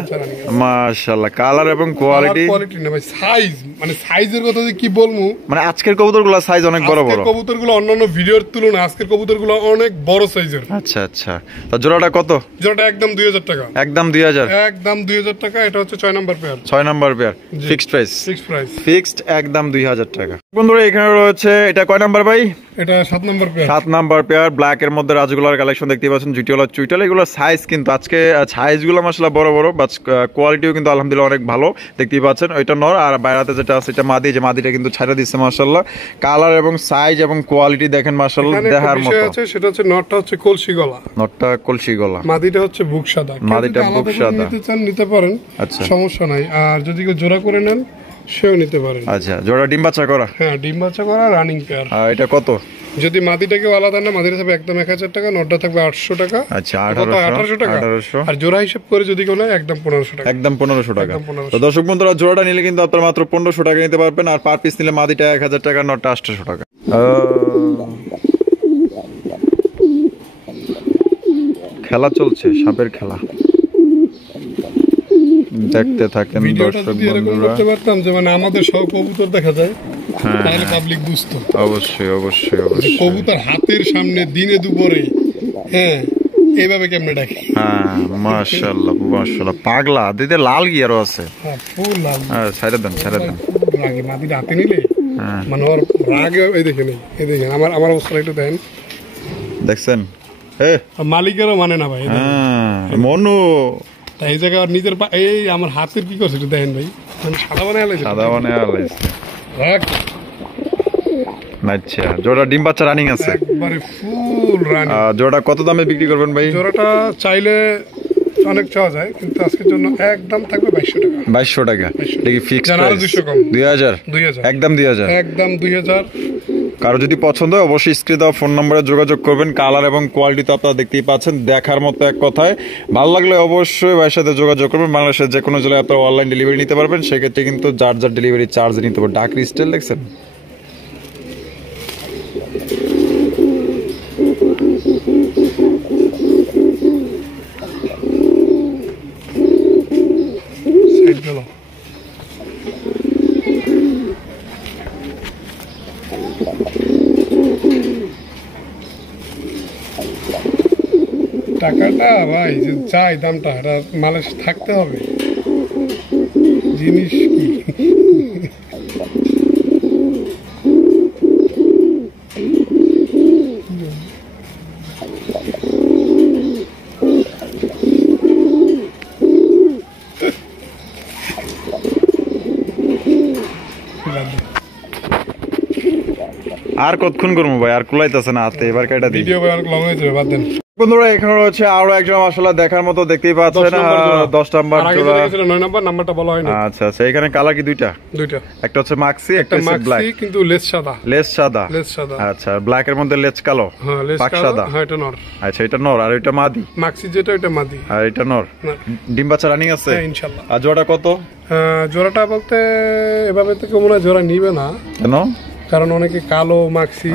মাশাআল্লাহ, কালার এবং কোয়ালিটি না ভাই, সাইজ মানে সাইজের কথা যে কি বলবো, মানে আজকের কবুতরগুলো সাইজ অনেক বড় বড়। কবুতরগুলো অন্যান্য ভিডিওর তুলনায় আজকের কবুতরগুলো অনেক বড় সাইজের। আচ্ছা আচ্ছা, তো জোড়াটা কত? জোড়াটা একদম 2000 টাকা। একদম 2000? একদম 2000 টাকা। এটা হচ্ছে 6 number pair. 6 number pair, fixed price? Fixed price, fixed একদম 2000 টাকা। বন্ধুরা এখানে রয়েছে, এটা কয় নাম্বার ভাই? এটা 7 number pair. 7 number pair, black এর মধ্যে রাজগুলার কালেকশন দেখতে পাচ্ছেন, জুটিওলা চুইটাল। এগুলো সাইজ কিন্তু আজকে সাইজগুলো মাশাআল্লাহ বড় বড়, বাট কোয়ালিটিও কিন্তু আলহামদুলিল্লাহ অনেক ভালো দেখতেই পাচ্ছেন। ওইটা নর, আর বাইরাতে যেটা আছে এটা মাদি। যে মাদিটা কিন্তু ছাড়া দিচ্ছে মাশাআল্লাহ। কালার এবং সাইজ এবং কোয়ালিটি দেখেন মাশাআল্লাহ দেখার মতো। বিষয় আছে, সেটা হচ্ছে নরটা হচ্ছে কলসি গলা, নরটা কলসি গলা, মাদিটা হচ্ছে বুক সাদা। মাদিটা বুক সাদা। নিতে চান নিতে পারেন, আচ্ছা, সমস্যা নাই। আর যদি কেউ জোড়া করে নেন সেও নিতে পারেন। আচ্ছা, জোড়া ডিম বাচ্চা করা? হ্যাঁ, ডিম বাচ্চা করা রানিং পেয়ার। এটা কত? যদি মাদিটাকে আলাদা না, মাদিটা থাকবে একদম 1000 টাকা, নটটা থাকবে 800 টাকা। আচ্ছা, 1800 টাকা। আর জোড়া হিসাব করে যদি কেউ নেয় একদম 1500 টাকা। একদম 1500 টাকা। একদম 1500। তো দর্শক বন্ধুরা, জোড়াটা নিলে কিন্তু আপনারা মাত্র 1500 টাকা নিতে পারবেন, আর পার পিস নিলে মাদিটা 1000 টাকা, নটটা 800 টাকা। খেলা চলছে, সাপের খেলা দেখতে থাকেন দর্শক বন্ধুরা। করতে পারতাম যে মানে আমাদের সব কবুতর দেখা যায়, তাহলে পাবলিক বুঝতো। অবশ্যই অবশ্যই অবশ্যই। কবুতর হাতের সামনে দিনে দুপুরে, হ্যাঁ, এইভাবে কেমনে ডাকে। হ্যাঁ, মাশাআল্লাহ মাশাআল্লাহ। পাগলা দিতে লাল গিয়ারও আছে। হ্যাঁ, ফুল লাল। হ্যাঁ, ছাইড়া দেন ছাইড়া দেন। রাগে মাদিটা হাতে নিলে মানে ওর রাগে, এই দেখেন এই দেখেন আমার অবস্থা একটু দেন, দেখছেন? মালিকেরও মানে না ভাই। মনু তাই এই জায়গায় নিজের এই আমার হাতের কি করছে একটু দেখেন ভাই, মানে সাদা বানায় আলাইছে। সাদা বানায় আলাইছে। রাখ। আচ্ছা, জোড়া ডিম বাচ্চা রানিং আছে একবারে ফুল রানিং। জোড়া কত দামে বিক্রি করবেন ভাই? জোড়াটা চাইলে অনেক চাওয়া যায়, কিন্তু আজকের জন্য একদম থাকবে 2200 টাকা। 2200 টাকা? এটা কি ফিক্সড জানার প্রাইস? 200 কম। 2000? 2000 একদম 2000? একদম 2000। কারো যদি পছন্দ হয় অবশ্যই স্ক্রিনে দেওয়া ফোন নম্বরে যোগাযোগ করবেন। কালার এবং কোয়ালিটি তো আপনারা দেখতেই পাচ্ছেন, দেখার মতো এক কথায়। ভালো লাগলে অবশ্যই ভাইয়ের সাথে যোগাযোগ করবেন। বাংলাদেশের যে কোনো জেলায় আপনারা অনলাইন ডেলিভারি নিতে পারবেন, সেক্ষেত্রে কিন্তু যার যার ডেলিভারি চার্জ নিতে পারবেন। ডাক ক্রিস্টাল দেখছেন? সাইড গেল। টাকাটা ভাই যে চাই দামটা, এটা মালের থাকতে হবে। জিনিস কি আর কতক্ষণ করবো ভাই? আর কুলাইতেছে না হাতে, এবার কাটা দিই। ভিডিও ভাই অনেক লং হয়ে যাবে, বাদ দেন। বন্ধুরা এখানে রয়েছে আরো একজন মাশাআল্লাহ দেখার মতো, দেখতেই পাচ্ছেন 10 নাম্বার জোড়া। 9 নাম্বার, নাম্বারটা বলা হয়নি। আচ্ছা আচ্ছা, এখানে কালার কি দুইটা? দুইটা। একটা হচ্ছে মাক্সি, একটা হচ্ছে ব্ল্যাক। মাক্সি কিন্তু লেস সাদা। লেস সাদা? লেস সাদা। আচ্ছা, ব্ল্যাক এর মধ্যে লেজ কালো। হ্যাঁ, লেস পাক কালো। সাদা। হ্যাঁ, এটা নর। আচ্ছা, এটা নর, আর এটা মাদি। মাক্সি যেটা এটা মাদি, আর এটা নর। ডিম বাচ্চা রানিং আছে? হ্যাঁ, ইনশাআল্লাহ। আর জোড়া কত? জোড়াটা বলতে এভাবে তো কেউ মনে হয় জোড়া নিবে না, কেন? কারণ অনেকে কালো মাক্সি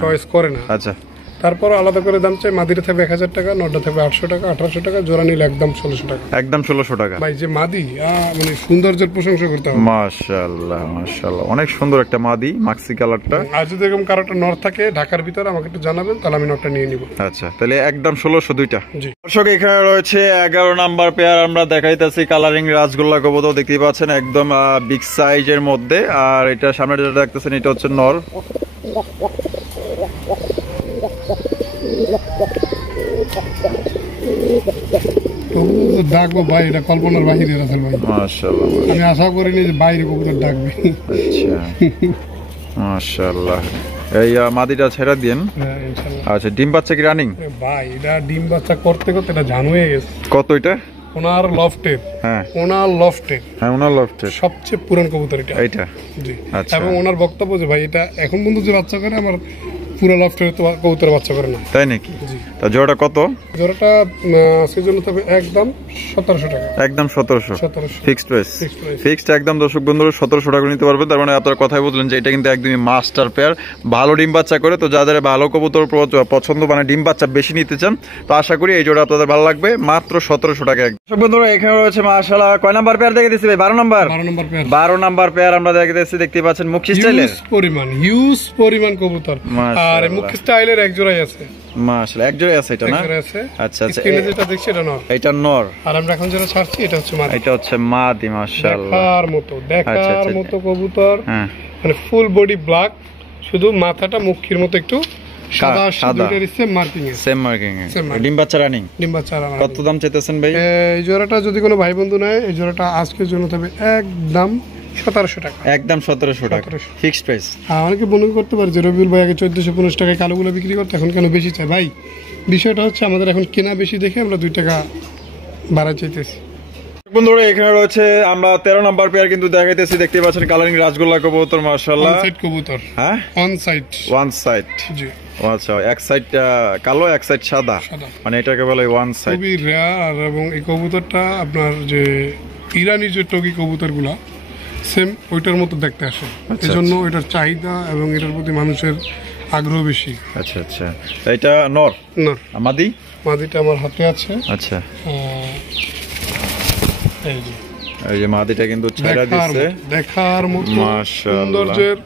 চয়েস করে না। আচ্ছা, তারপর আলাদা করে দাম চাই। মাদিটা থাকবে 1000 টাকা, নটটা থাকবে 800 টাকা, 1800 টাকা। জোড়া নিলে একদম 1600 টাকা। একদম 1600 টাকা। ভাই যে মাদি, মানে সৌন্দর্যের প্রশংসা করতে হবে। মাশাআল্লাহ মাশাআল্লাহ, অনেক সুন্দর একটা মাদি, মাক্সি কালারটা। আর যদি এরকম কারো একটা নর থাকে ঢাকার ভিতরে আমাকে একটু জানাবেন, তাহলে আমি নটটা নিয়ে নিব। আচ্ছা, তাহলে একদম 1600 দুইটা। জি দর্শক, এখানে রয়েছে 11 নাম্বার পেয়ার আমরা দেখাইতেছি, কালারিং রাজগোল্লা কবুতর দেখতেই পাচ্ছেন, একদম বিগ সাইজের মধ্যে। আর এটা সামনে যেটা দেখতেছেন এটা হচ্ছে নর। ডাকবো ভাই, এটা কল্পনার বাহিরে রাসেল ভাই। মাশাআল্লাহ, আমি আশা করিনি যে বাইরে কবুতর ডাকবে। আচ্ছা মাশাআল্লাহ। এই মাদিটা ছেড়ে দিন। হ্যাঁ, ইনশাআল্লাহ। আচ্ছা, ডিম বাচ্চা কি রানিং? ভাই এটা ডিম বাচ্চা করতে করতে এটা জান হয়ে গেছে। কত এটা? ওনার লফটের, হ্যাঁ ওনার লফটের, হ্যাঁ ওনার লফটের সবচেয়ে পুরান কবুতর এটা। এইটা? জি। আচ্ছা। এবং ওনার বক্তব্য যে ভাই এটা এখন পর্যন্ত যে বাচ্চা করে আমার পুরো লফটের তো কবুতরের বাচ্চা করে না। তাই নাকি? জি। তা জোড়াটা কত? জোড়াটা সেজন্য তবে একদম 1700 টাকা। একদম 1700 1700 fixed price. Fixed price। Fixed একদম দর্শক বন্ধুরা 1700 টাকা নিতে পারবেন। তার মানে আপনারা কথাই বললেন যে এটা কিন্তু একদমই মাস্টার পেয়ার, ভালো ডিম বাচ্চা করে। তো যাদের ভালো কবুতর পছন্দ, মানে ডিম বাচ্চা বেশি নিতে চান, তো আশা করি এই জোড়া আপনাদের ভালো লাগবে, মাত্র 1700 টাকা। দর্শক বন্ধুরা এখানে রয়েছে মাশাআল্লাহ, কয় নাম্বার পেয়ার দেখে দিচ্ছি ভাই? 12 নাম্বার। 12 নম্বর পেয়ার। 12 নাম্বার পেয়ার আমরা দেখতে পাচ্ছেন মুখী স্টাইলের। হিউজ পরিমাণ কবুতর। মাশাআল্লাহ। আর মুখ স্টাইলের এক জোড়াই আছে। মাশাআল্লাহ, এক জোড়া আছে এটা না? এক জোড়া আছে। আচ্ছা আচ্ছা, স্ক্রিনে যেটা দেখছি এটা নর। এটা নর, আর আমরা এখন যেটা ছাড়ছি এটা হচ্ছে মাদি। এটা হচ্ছে মাদি। মাশাআল্লাহ, দেখার মতো আচ্ছা, আচ্ছা। মতো কবুতর। হ্যাঁ, মানে ফুল বডি ব্ল্যাক, শুধু মাথাটা মুখির মতো একটু সাদা সাদা। দুইটার সেম মার্কিং এ। সেম মার্কিং এ। Same marking। ডিম বাচ্চা রানিং। ডিম বাচ্চা আর কত দাম চাইতেছেন ভাই? এই জোড়াটা যদি কোনো ভাই বন্ধু নেয়, এই জোড়াটা আজকের জন্য তবে একদম 1700 টাকা। একদম 1700 টাকা 1700 ফিক্সড প্রাইস। আর অনেকে মনে করতে পারে যে রবিউল ভাই আগে 1450 টাকায় কালোগুলো বিক্রি করতে, এখন কেন বেশি চাই? ভাই বিষয়টা হচ্ছে আমাদের এখন কেনা বেশি দেখে আমরা 2 টাকা বাড়া চাইতেছি। বন্ধুরা এখানে রয়েছে আমরা 13 নাম্বার পেয়ার কিন্তু দেখাইতেছি, দেখতে পাচ্ছেন কালারিং রাজগোল্লা কবুতর। মাশাআল্লাহ, অন সাইড কবুতর। হ্যাঁ, অন সাইড। One side. জি। আচ্ছা, এক সাইড কালো, এক সাইড সাদা, সাদা। মানে এটাকে বলে ওয়ান সাইড। খুবই রেয়ার। এবং এই কবুতরটা আপনার যে ইরানি যে টগি কবুতরগুলা সেম ওইটার মতো দেখতে আসে, এজন্য এটার চাহিদা এবং এটার প্রতি মানুষের আগ্রহ বেশি। আচ্ছা আচ্ছা, এটা নর না, মাদি? মাদিটা আমার হাতে আছে। আচ্ছা, এই যে এই যে মাদিটা কিন্তু ছেড়া দিচ্ছে। দেখার মতো মাশাআল্লাহ। সৌন্দর্যের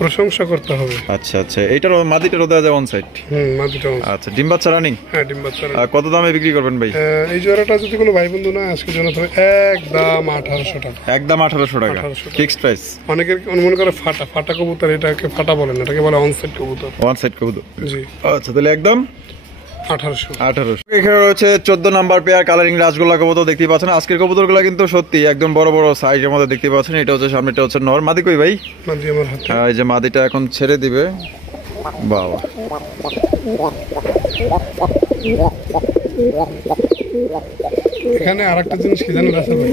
প্রশংসা করতে হবে। আচ্ছা আচ্ছা, এইটার মাদিটারও দেওয়া যায় ওয়ান সাইড। মাদিটা আচ্ছা, ডিম বাচ্চা রানিং? হ্যাঁ, ডিম বাচ্চা। কত দামে বিক্রি করবেন ভাই? এই জোড়াটা যদি কোনো ভাই বন্ধু না আজকে জন্য তবে একদম 1800 টাকা। একদম 1800 টাকা 1800 টাকা। Fixed price. অনেকের মনে করে ফাটা কবুতর, এটাকে ফাটা বলে না, এটাকে বলে অনসাইড কবুতর। ওয়ান সাইড কবুতর। জি। আচ্ছা, তাহলে একদম 1800। এখানে রয়েছে 14 নাম্বার পেয়ার কালারিং রাজগোল্লা কবুতর, দেখতে পাচ্ছেন। আজকের কবুতরগুলো কিন্তু সত্যি একদম বড় বড় সাইজের মধ্যে দেখতে পাচ্ছেন। এটা হচ্ছে সামনে, এটা হচ্ছে নর। মাদি কই ভাই? মাদি আমার হাতে। এই যে মাদিটা এখন ছেড়ে দিবে। বাবা, এখানে আরেকটা জিনিস কি জানেন রাসেল ভাই?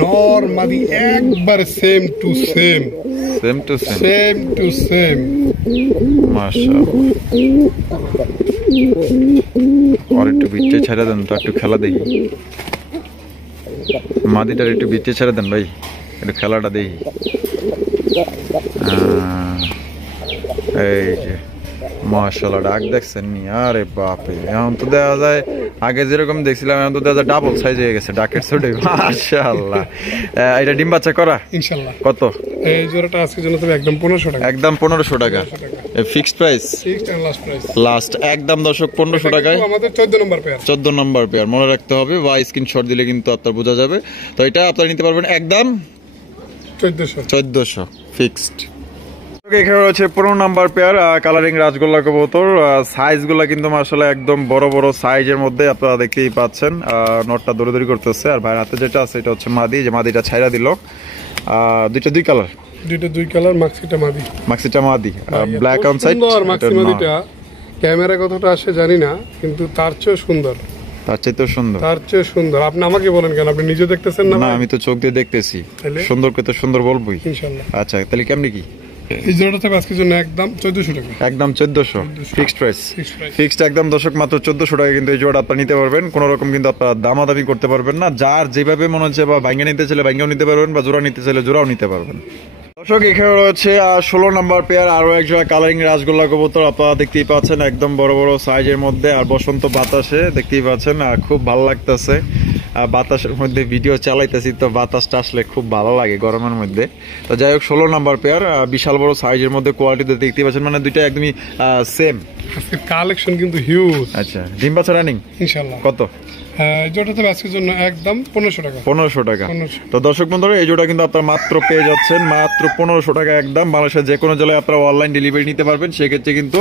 নর মাদি একবার same to same. Same to same. Same to same. মাশাআল্লাহ। আর একটু বিটে ছেড়ে দেন তো, একটু খেলা দেখি। মাদিটার একটু বিটে ছেড়ে দেন ভাই, একটু খেলাটা দেখি। এই যে মাশাআল্লাহ, ডাক দেখছেন নি? আরে বাপরে, এখন তো দেখা যায় আগে যেরকম দেখছিলাম, এখন তো দেখা যায় ডাবল সাইজ হয়ে গেছে, ডাকের ছোট। মাশাআল্লাহ। এটা ডিম বাচ্চা করা? ইনশাআল্লাহ। কত? এই জোড়াটা আজকের জন্য তবে একদম 1500 টাকা। একদম 1500 টাকা fixed price. Fixed and last price. Last একদম দর্শক 1500 টাকায়। আমাদের 14 নম্বর পেয়ার। 14 নম্বর পেয়ার মনে রাখতে হবে, বা স্ক্রিনশট দিলে কিন্তু আপনার বোঝা যাবে। তো এটা আপনারা নিতে পারবেন একদম 1400 ফিক্সড। এখানে রয়েছে 15 নাম্বার পেয়ার কালারিং রাজগোল্লা কবুতর। সাইজগুলো কিন্তু মাশাআল্লাহ একদম বড় বড় সাইজের মধ্যে আপনারা দেখতেই পাচ্ছেন। নটটা দৌড়াদৌড়ি করতেছে, আর ভাইয়ের হাতে যেটা আছে এটা হচ্ছে মাদি, যে মাদিটা ছাইরা দিল। দুইটা দুই কালার, দুইটা দুই কালার। মাক্সিটা মাদি। মাক্সিটা মাদি, ব্ল্যাক অন সাইড। সুন্দর মাক্সি মাদিটা। ক্যামেরা কতটা আসে জানি না, কিন্তু তার চেয়ে সুন্দর। তার চাইতেও সুন্দর। তার চেয়ে সুন্দর। আপনি আমাকে বলেন কেন? আপনি নিজে দেখতেছেন না? না, আমি তো চোখ দিয়ে দেখতেছি। তাহলে? সুন্দরকে তো সুন্দর বলবোই ইনশাআল্লাহ। আচ্ছা, তাহলে কেমনি কি? এই জোড়াটা থাকবে আজকের জন্য একদম 1400 টাকা। একদম 1400 ফিক্সড প্রাইস। ফিক্সড একদম দর্শক, মাত্র 1400 টাকা কিন্তু এই জোড়া আপনারা নিতে পারবেন। কোনো রকম কিন্তু আপনারা দামাদামি করতে পারবেন না। যার যেভাবে মনে হচ্ছে, বা ভাঙ্গা নিতে চাইলে ভাঙ্গাও নিতে পারবেন, বা জোড়া নিতে চাইলে জোড়াও নিতে পারবেন। দর্শক এখানে রয়েছে 16 নাম্বার পেয়ার আরো এক জোড়া কালারিং রাজগোল্লা কবুতর। আপনারা দেখতেই পাচ্ছেন একদম বড় বড় সাইজের মধ্যে, আর বসন্ত বাতাসে দেখতেই পাচ্ছেন, আর খুব ভালো লাগতেছে। বাতাসের মধ্যে ভিডিও চালাইতেছি, তো বাতাসটা আসলে খুব ভালো লাগে গরমের মধ্যে। তো যাই হোক, 16 নাম্বার পেয়ার বিশাল বড় সাইজের মধ্যে, কোয়ালিটিতে দেখতেই পাচ্ছেন, মানে দুইটা একদমই সেম। কালেকশন কিন্তু হিউজ। আচ্ছা, ডিম বাচ্চা রানিং ইনশাআল্লাহ। কত? জোড়া তবে আজকের জন্য একদম 1500 টাকা। 1500 টাকা। 1500। তো দর্শক বন্ধুরা, এই জোড়া কিন্তু আপনারা মাত্র পেয়ে যাচ্ছেন মাত্র 1500 টাকা একদম। বাংলাদেশের যে কোনো জেলায় আপনারা অনলাইন ডেলিভারি নিতে পারবেন। সেক্ষেত্রে কিন্তু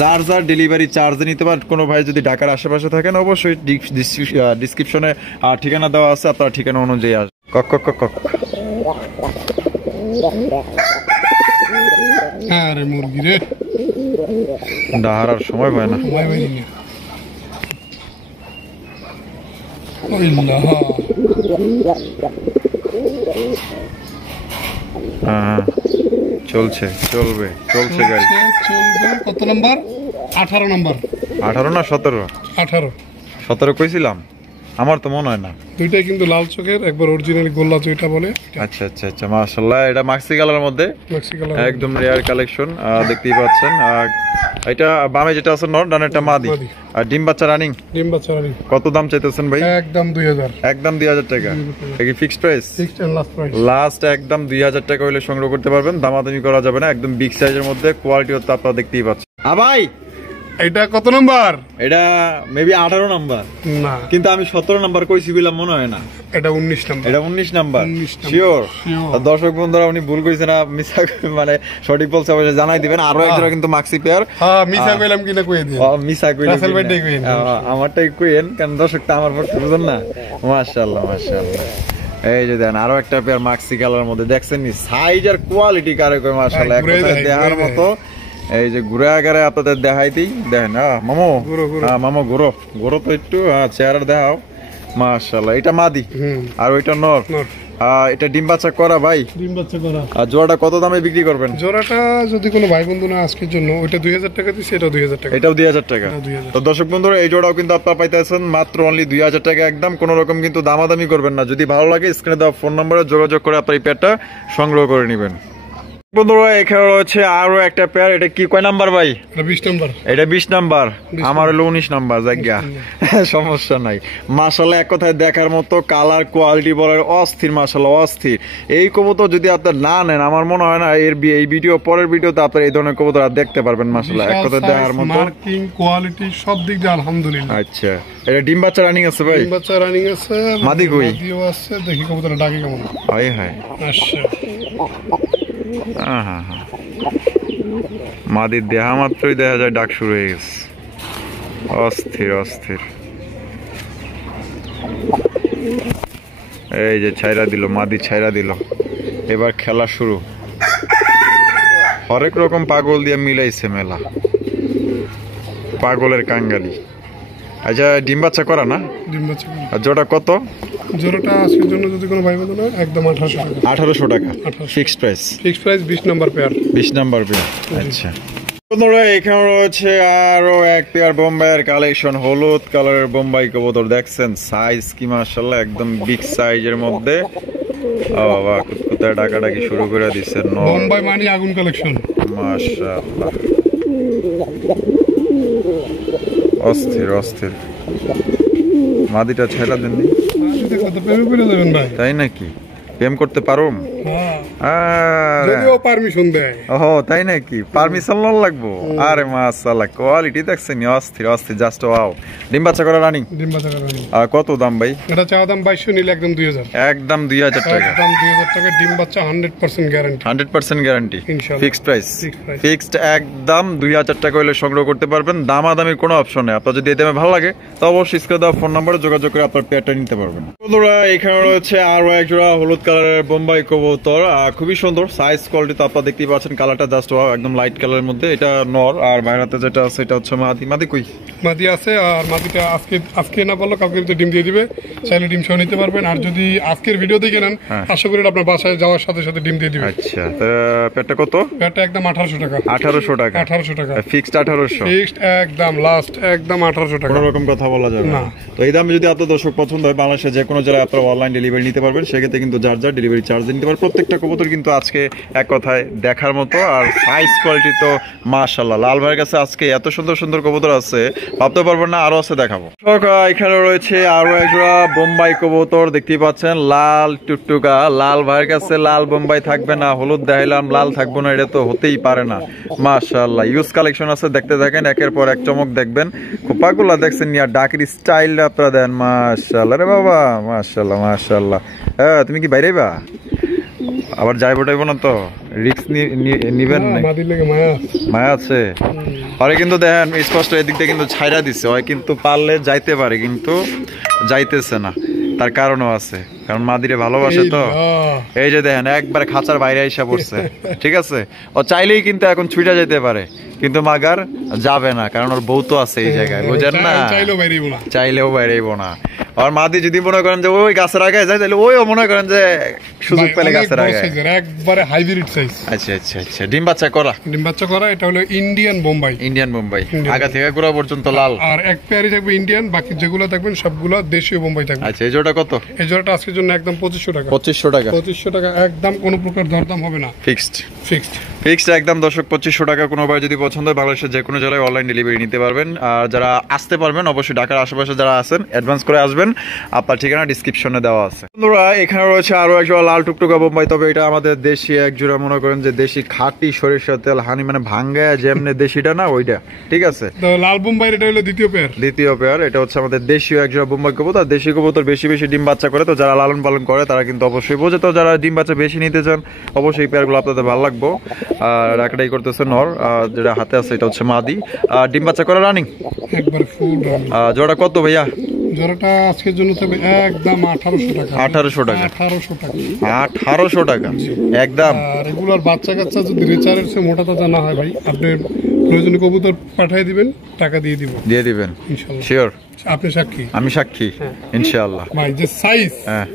যার যার ডেলিভারি চার্জ নিতে পারেন। কোনো ভাই যদি ঢাকার আশেপাশে থাকেন, অবশ্যই ডিসক্রিপশনে ঠিকানা দেওয়া আছে, আপনারা ঠিকানা অনুযায়ী আসবেন। কক কক কক কক। আরে মুরগি রে, ডাহার সময় পায় না। চলছে গাড়ি। চলবে। কত নাম্বার? 18 নাম্বার। 18 না 17? 18। 17 কইছিলাম, আমার তো মনে হয় না। দুইটাই কিন্তু লাল চোখের, একবার অরিজিনাল গোল্লা যেটা বলে। আচ্ছা আচ্ছা আচ্ছা, মাশাআল্লাহ। এটা মাক্সি কালারের মধ্যে মাক্সি কালার, একদম রেয়ার কালেকশন, দেখতেই পাচ্ছেন। আর এটা বামে যেটা আছে নর, ডানেরটা মাদি। আর ডিম বাচ্চা রানিং। ডিম বাচ্চা রানিং। কত দাম চাইতেছেন ভাই? একদম 2000। একদম 2000 টাকা। কি fixed price? Fixed and last price. Last একদম 2000 টাকা হইলে সংগ্রহ করতে পারবেন, দামাদামি করা যাবে না। একদম বিগ সাইজের মধ্যে, কোয়ালিটি তো আপনারা দেখতেই পাচ্ছেন। ভাই এটা কত নাম্বার? এটা মেবি 18 নাম্বার না, কিন্তু আমি 17 নাম্বার কইছি বললাম, মনে হয় না। এটা 19 নাম্বার। এটা 19 নাম্বার 19 নাম্বার। শিওর? Sure। দর্শক বন্ধুরা উনি ভুল কইছে না মিছা মানে সঠিক বলছে অবশ্যই জানাই দিবেন। আরো একজোড়া কিন্তু মাক্সি পেয়ার। হ্যাঁ, মিছা কইলাম কিনা কই দিই। মিছা কইলাম রাসেল ভাইটাই কইেন। আমারটাই কইেন, কারণ দর্শকটা আমার পর বুঝুন না। মাশাআল্লাহ মাশাআল্লাহ। এই যে দেন আরো একটা পেয়ার মাক্সি কালার মধ্যে, দেখছেন নি সাইজ আর কোয়ালিটি কারে কই মাশাআল্লাহ, এক কথায় দেখার মতো। এই যে ঘুরে আগারে আপনাদের দেখাই দিই, দেখেন। মামু মামু ঘুরো তো একটু, চেহারা দেখাও। মাশাআল্লাহ, এটা মাদি আর ওইটা নর। এটা ডিম বাচ্চা করা ভাই? ডিম বাচ্চা করা। আর জোড়াটা কত দামে বিক্রি করবেন? জোড়াটা যদি কোনো ভাই বন্ধু না আজকের জন্য, ওইটা 2000 টাকা দিছে, এটাও 2000 টাকা। এটাও 2000 টাকা। 2000। তো দর্শক বন্ধুরা এই জোড়াও কিন্তু আপনারা পাইতেছেন মাত্র অনলি 2000 টাকা একদম। কোনো রকম কিন্তু দামাদামি করবেন না। যদি ভালো লাগে স্ক্রিনে দেওয়া ফোন নম্বরে যোগাযোগ করে আপনার এই পেয়ারটা সংগ্রহ করে নেবেন। বন্ধুরা এখানে রয়েছে আরো একটা পেয়ার। এটা কি কয় নাম্বার ভাই? এটা 20 নাম্বার। এটা 20 নাম্বার, আমার হলো 19 নাম্বার। জায়গা সমস্যা নাই। মাশাআল্লাহ, এক কথায় দেখার মতো, কালার কোয়ালিটি বলার অস্থির। মাশাআল্লাহ অস্থির। এই কবুতর যদি আপনার না নেন, আমার মনে হয় না এই ভিডিও পরের ভিডিওতে আপনার এই ধরনের কবুতর আর দেখতে পারবেন। মাশাআল্লাহ, এক কথায় দেখার মতো, মার্কিং কোয়ালিটি সব দিক দিয়ে আলহামদুলিল্লাহ। আচ্ছা, এটা ডিম বাচ্চা রানিং আছে ভাই? ডিম বাচ্চা রানিং আছে, মাদি কই? মাদিও আছে। দেখি কবুতরটা ডাকে কেমন। হাই হাই, আচ্ছা। মাদির দেহা মাত্রই দেখা যায় ডাক শুরু হয়ে গেছে। অস্থির অস্থির। এই যে ছাইরা দিল, মাদি ছাইরা দিল। এবার খেলা শুরু। হরেক রকম পাগল দিয়ে মিলাইছে মেলা, পাগলের কাঙ্গালি। আচ্ছা, ডিম বাচ্চা করা না? ডিম বাচ্চা করা। আর জোড়া কত? জোড়াটা আজকের জন্য যদি কোনো ভাই বন্ধু না, একদম 1800 টাকা। 1800 টাকা fixed price. Fixed price 20 number pair. 20 number pair. আচ্ছা বন্ধুরা, এখানে রয়েছে আরো এক পেয়ার বোম্বাইয়ের কালেকশন। হলুদ কালারের বোম্বাই কবুতর, দেখছেন সাইজ কি মাশাআল্লাহ, একদম বিগ সাইজের মধ্যে। ও বাবা, কুতকুতায় ডাকাডাকি শুরু করে দিচ্ছে। বোম্বাই মানে আগুন কালেকশন। মাশাআল্লাহ, অস্থির অস্থির। মাদিটা ছেড়া দেন নি? তাই নাকি? প্রেম করতে পারো? যদিও পারমিশন দেয়। ওহো, তাই নাকি? পারমিশন লোন লাগবো? আরে মাশাআল্লাহ, কোয়ালিটি দেখছেন অস্থির অস্থির, জাস্ট ওয়াও। ডিম বাচ্চা করা রানিং? ডিম বাচ্চা করা রানিং। আর কত দাম ভাই? এটা চাওয়া দাম 2200, নিলে একদম 2000। একদম 2000 টাকা। একদম 2000 টাকা। ডিম বাচ্চা 100% গ্যারান্টি। 100% গ্যারান্টি। ইনশাআল্লাহ। Fixed price. ফিক্সড একদম 2000 টাকা হইলে সংগ্রহ করতে পারবেন। দামাদামির কোনো অপশন নেই। আপনার যদি এই দামে ভালো লাগে তো অবশ্যই স্ক্রিনে দেওয়া ফোন নম্বরে যোগাযোগ করে আপনার পেয়ারটা নিতে পারবেন। বন্ধুরা, এখানে রয়েছে আরো এক জোড়া হলুদ কালারের বোম্বাই কবুতর। খুবই সুন্দর সাইজ কোয়ালিটি তো আপনারা দেখতেই পাচ্ছেন। কালারটা জাস্ট একদম লাইট কালারের মধ্যে। এটা নর, আর বাইরেতে যেটা আছে এটা হচ্ছে মাদি। মাদি কই? মাদি আছে। আর মাদিটা আজকে না বললো কালকে ডিম দিয়ে দিবে, চাইলে ডিম সহ নিতে পারবেন। আর যদি আজকের ভিডিও দেখে নেন, আশা করি আপনার বাসায় যাওয়ার সাথে সাথে ডিম দিয়ে দিবে। আচ্ছা, পেয়ারটা কত? পেয়ারটা একদম 1800 টাকা। 1800 টাকা। 1800 টাকা ফিক্সড 1800। ফিক্সড একদম লাস্ট একদম 1800 টাকা। কোনো রকম কথা বলা যাবে না। তো এই দামে যদি আপনার দর্শক পছন্দ হয়, বাংলাদেশের যে কোনো জায়গায় আপনারা অনলাইন ডেলিভারি নিতে পারবেন। সেক্ষেত্রে কিন্তু যার যার ডেলিভারি চার্জ দিতে পারবেন। প্রত্যেকটা কবুতর কিন্তু আজকে এক কথায় দেখার মতো। আর সাইজ কোয়ালিটি তো মাশাআল্লাহ। লাল ভাইয়ের কাছে আজকে এত সুন্দর সুন্দর কবুতর আছে, ভাবতে পারবেন না। আরো আছে, দেখাবো। এখানে রয়েছে আরো একটা বোম্বাই কবুতর, দেখতেই পাচ্ছেন লাল টুকটুকা। লাল ভাইয়ের কাছে লাল বোম্বাই থাকবে না, হলুদ দেখাইলাম লাল থাকবো না, এটা তো হতেই পারে না। মাশাআল্লাহ, ইউজ কালেকশন আছে, দেখতে থাকেন। একের পর এক চমক দেখবেন। খোপাগুলা দেখছেন নিয়া, ডাকের স্টাইল আপনারা দেন। মাশাআল্লাহ রে বাবা, মাশাআল্লাহ মাশাআল্লাহ। তুমি কি বাইরে বা আবার যাইব টাইব না তো? রিস্ক নিবেন না? মায়া আছে। পরে কিন্তু দেখেন স্পষ্ট এদিকটা কিন্তু ছাইরা দিছে। হয় কিন্তু পারলে যাইতে পারে, কিন্তু যাইতেছে না। তার কারণও আছে, কারণ মাদিরে ভালোবাসে তো। এই যে দেখেন একবার খাঁচার বাইরে এসে পড়ছে। ঠিক আছে, ও চাইলেই কিন্তু এখন ছুটে যেতে পারে, কিন্তু মাগার যাবে না, কারণ ওর বউ তো আছে এই জায়গায়, বুঝেন না? চাইলেও বাইরেইব না। আর মাদি যদি মনে করেন যে ওই গাছের আগে যায় তাহলে ওইও মনে করেন যে সুযোগ পেলে গাছের আগে একবারে হাইব্রিড সাইজ। আচ্ছা আচ্ছা আচ্ছা, ডিম বাচ্চা করা? ডিম বাচ্চা করা। এটা হলো ইন্ডিয়ান বোম্বাই। ইন্ডিয়ান বোম্বাই, আগা থেকে গোড়া পর্যন্ত লাল। আর এক পেয়ারই থাকবে ইন্ডিয়ান, বাকি যেগুলো থাকবেন সবগুলো দেশীয় বোম্বাই থাকবে। আচ্ছা, এই জোড়া কত? এই জোড়াটা আজকের জন্য একদম 2500 টাকা। 2500 টাকা? 2500 টাকা একদম, কোনো প্রকার দরদাম হবে না, ফিক্সড। ফিক্সড ফিক্সড একদম দর্শক, 2500 টাকা। কোনো ভাই যদি পছন্দ হয় বাংলাদেশের যে কোনো জেলায় অনলাইন ডেলিভারি নিতে পারবেন। আর যারা আসতে পারবেন অবশ্যই ঢাকার আশেপাশে যারা আছেন অ্যাডভান্স করে আসবেন, আপনার ঠিকানা ডিসক্রিপশনে দেওয়া আছে। বন্ধুরা এখানে রয়েছে আরো এক জোড়া লাল টুকটুকা বোম্বাই, তবে এটা আমাদের দেশি এক জোড়া, মনে করেন যে দেশি খাঁটি সরিষার তেল হানি, মানে ভাঙ্গায় যেমনি দেশিটা না ওইটা, ঠিক আছে? তো লাল বোম্বাই এটা হলো দ্বিতীয় পেয়ার। দ্বিতীয় পেয়ার, এটা হচ্ছে আমাদের দেশীয় এক জোড়া বোম্বাই কবুতর। দেশি কবুতর বেশি বেশি ডিম বাচ্চা করে, তো যারা লালন পালন করে তারা কিন্তু অবশ্যই বোঝে। তো যারা ডিম বাচ্চা বেশি নিতে চান অবশ্যই এই পেয়ারগুলো আপনাদের ভালো লাগবে। আর একটাই করতেছে নর, যেটা হাতে আছে এটা হচ্ছে মাদি। আর ডিম বাচ্চা করা রানিং একবার ফুল রানিং। জোড়া কত ভাইয়া? জোড়াটা আজকের জন্য তবে একদম 1800 টাকা। 1800 টাকা? 1800 টাকা। 1800 টাকা একদম। রেগুলার বাচ্চা কাচ্চা যদি রেচারের চেয়ে মোটা তাজা না হয় ভাই, আপনি প্রয়োজনীয় কবুতর পাঠিয়ে দিবেন, টাকা দিয়ে দিব, দিয়ে দিবেন ইনশাআল্লাহ। শিওর? আপনি সাক্ষী। আমি সাক্ষী ইনশাআল্লাহ। ভাই যে সাইজ, হ্যাঁ,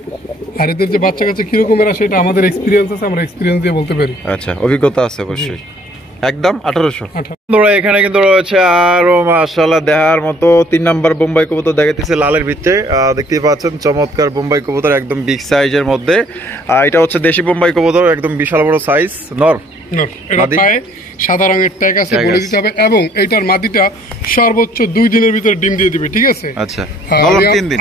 আর এদের যে বাচ্চা কাচ্চা কিরকমের আসে এটা আমাদের এক্সপিরিয়েন্স আছে, আমরা এক্সপিরিয়েন্স দিয়ে বলতে পারি। আচ্ছা, অভিজ্ঞতা আছে অবশ্যই। একদম 1800। 1800। বন্ধুরা এখানে কিন্তু রয়েছে আরো মাশাআল্লাহ দেখার মতো 3 নাম্বার বোম্বাই কবুতর দেখাইতেছে লালের ভিতরে। দেখতেই পাচ্ছেন চমৎকার বোম্বাই কবুতর, একদম বিগ সাইজের মধ্যে। এটা হচ্ছে দেশি বোম্বাই কবুতর, একদম বিশাল বড় সাইজ। নর এটা পায়ে সাদা রঙের ট্যাগ আছে, বলে দিতে হবে। এবং এইটার মাদিটা সর্বোচ্চ 2 দিনের ভিতরে ডিম দিয়ে দিবে, ঠিক আছে? আচ্ছা,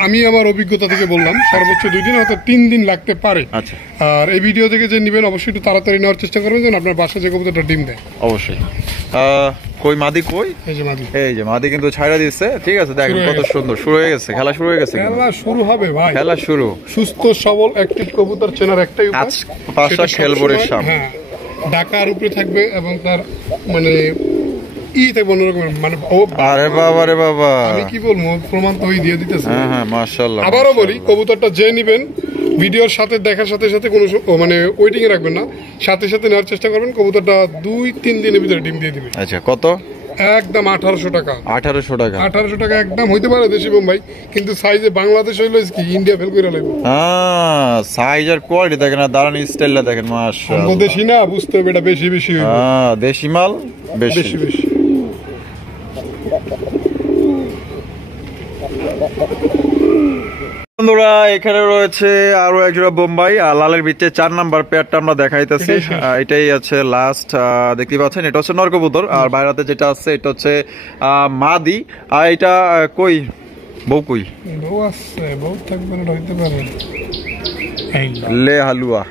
আমি আমার অভিজ্ঞতা থেকে বললাম সর্বোচ্চ 2 দিন, হয়তো 3 দিন লাগতে পারে। আচ্ছা, আর এই ভিডিও থেকে যে নেবেন অবশ্যই একটু তাড়াতাড়ি নেওয়ার চেষ্টা করবেন যেন আপনার বাসায় যে কবুতরটা ডিম দেয়। অবশ্যই। কই মাদি কই? এই যে মাদি, এই যে মাদি কিন্তু ছাইড়া দিচ্ছে, ঠিক আছে? দেখেন কত সুন্দর, শুরু হয়ে গেছে খেলা, শুরু হয়ে গেছে খেলা শুরু হবে ভাই, খেলা শুরু। সুস্থ সবল অ্যাক্টিভ কবুতর চেনার একটাই উপায়, আজ পাঁচটা খেলবরের সামনে। হ্যাঁ, ঢাকার উপরে থাকবে এবং তার মানে থাকবে অন্যরকম, মানে আরে বাবা রে বাবা, আমি কি বলবো, প্রমাণ তো ওই দিয়ে দিতেছে। হ্যাঁ হ্যাঁ, মাশাআল্লাহ। আবারও বলি, কবুতরটা যে নিবেন ভিডিওর সাথে দেখার সাথে সাথে কোনো মানে ওয়েটিং এ রাখবেন না, সাথে সাথে নেওয়ার চেষ্টা করবেন। কবুতরটা 2-3 দিনের ভিতরে ডিম দিয়ে দিবে। আচ্ছা, কত? একদম 1800 টাকা। 1800 টাকা? 1800 টাকা একদম হইতে পারে দেশি বোম্বাই, কিন্তু সাইজে বাংলাদেশ হইলো কি ইন্ডিয়া ফেল করে লাগবে। হ্যাঁ, সাইজ আর কোয়ালিটি দেখেন, আর দাঁড়ানি স্টাইলটা দেখেন, মাশাআল্লাহ। দেশি না, বুঝতে হবে এটা বেশি বেশি হইবে। হ্যাঁ, দেশি মাল বেশি বেশি। বন্ধুরা এখানে রয়েছে আরো এক জোড়া বোম্বাই, আর লালের ভিতরে 4 নাম্বার পেয়ারটা আমরা দেখাইতেছি। এটাই আছে লাস্ট, দেখতে পাচ্ছেন এটা হচ্ছে নর কবুতর। আর বাইরাতে যেটা আছে এটা হচ্ছে মাদি। আর এটা কই বউ? কই বউ? আছে বউ, থাকবে না হইতে পারে। লে হালুয়া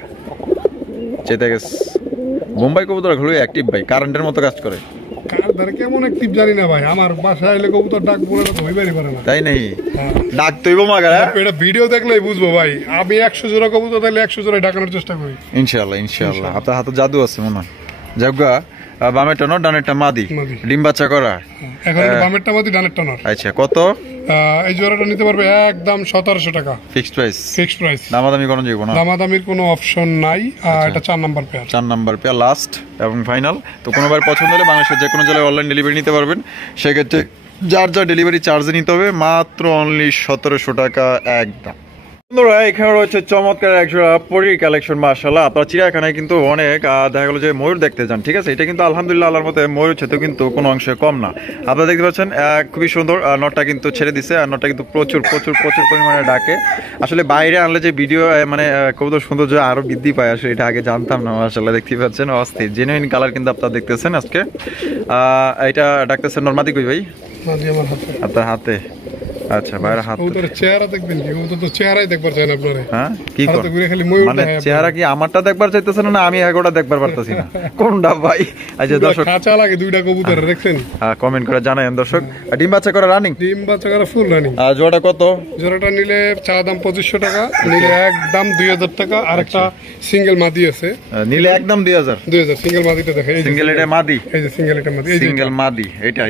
চেতে গেছে। বোম্বাই কবুতর ঘুরে অ্যাক্টিভ ভাই, কারেন্টের মতো কাজ করে। কার ধারে কেমন অ্যাক্টিভ জানি না ভাই, আমার বাসায় এলে কবুতর ডাক বলে তো হইবারই পারে না। তাই নাই? ডাক তৈব মাগারা। এটা ভিডিও দেখলেই বুঝবো ভাই, আমি 100 জোড়া কবুতর তাহলে 100 জোড়ায় ডাকানোর চেষ্টা করি ইনশাআল্লাহ। ইনশাআল্লাহ আপনার হাতে জাদু আছে মনে হয়। জাগা বামেরটা নর, ডানেরটা মাদি, ডিম বাচ্চা করা। এখন বামেরটা মাদি, ডানেরটা নর। আচ্ছা, কত? এই জোড়াটা নিতে পারবে একদম 1700 টাকা। Fixed price? ফিক্সড প্রাইস, দামাদামি কোনো যাবে না, দামাদামির কোনো অপশন নাই। এটা 4 number pair. 4 number pair last এবং ফাইনাল। তো কোনোবার পছন্দ হলে বাংলাদেশের যে কোনো জেলায় অনলাইন ডেলিভারি নিতে পারবেন। সেক্ষেত্রে যার যা ডেলিভারি চার্জে নিতে হবে মাত্র অনলি 1700 টাকা একদম। বন্ধুরা এখানে রয়েছে চমৎকার একজোড়া পরীর কালেকশন, মাশাআল্লাহ। আপনার চিড়িয়াখানায় কিন্তু অনেক দেখা গেলো যে ময়ূর দেখতে যান, ঠিক আছে? এটা কিন্তু আলহামদুলিল্লাহ আল্লাহর মতে ময়ূর চেয়ে কিন্তু কোনো অংশে কম না। আপনারা দেখতে পাচ্ছেন খুবই সুন্দর। নটটা কিন্তু ছেড়ে দিছে, আর নটটা কিন্তু প্রচুর প্রচুর প্রচুর পরিমাণে ডাকে। আসলে বাইরে আনলে যে ভিডিও মানে কবুতর সৌন্দর্য আরো বৃদ্ধি পায়, আসলে এটা আগে জানতাম না। মাশাআল্লাহ দেখতে পাচ্ছেন অস্থির জেনুইন কালার কিন্তু আপনারা দেখতেছেন আজকে। এটা ডাকতেছেন নরমাদি কই ভাই? আমার হাতে। আপনার হাতে? আচ্ছা, বাইরে হাত। কবুতরের চেহারা দেখবেন কি? কবুতর তো চেহারাই দেখবার চায় না আপনারে। হ্যাঁ, কি করে ঘুরে খালি ময়ূর মানে দেখায়। চেহারা কি আমারটা দেখবার চাইতেছেন না আমি এগোটা দেখবার পারতেছি না? কোনটা ভাই? আচ্ছা দর্শক, খাঁচা লাগে দুইটা কবুতর, দেখছেন? কমেন্ট করে জানায়েন দর্শক। ডিম বাচ্চা করা রানিং? ডিম বাচ্চা করা ফুল রানিং। জোড়া কত? জোড়াটা নিলে চা দাম 2500 টাকা, নিলে একদম 2000 টাকা। আর একটা সিঙ্গেল মাদি আছে, নিলে একদম 2000। 2000 সিঙ্গেল মাদিটা দেখে। এই সিঙ্গেল, এটা মাদি? এই যে সিঙ্গেল, এটা মাদি। এই যে সিঙ্গেল মাদি, এটা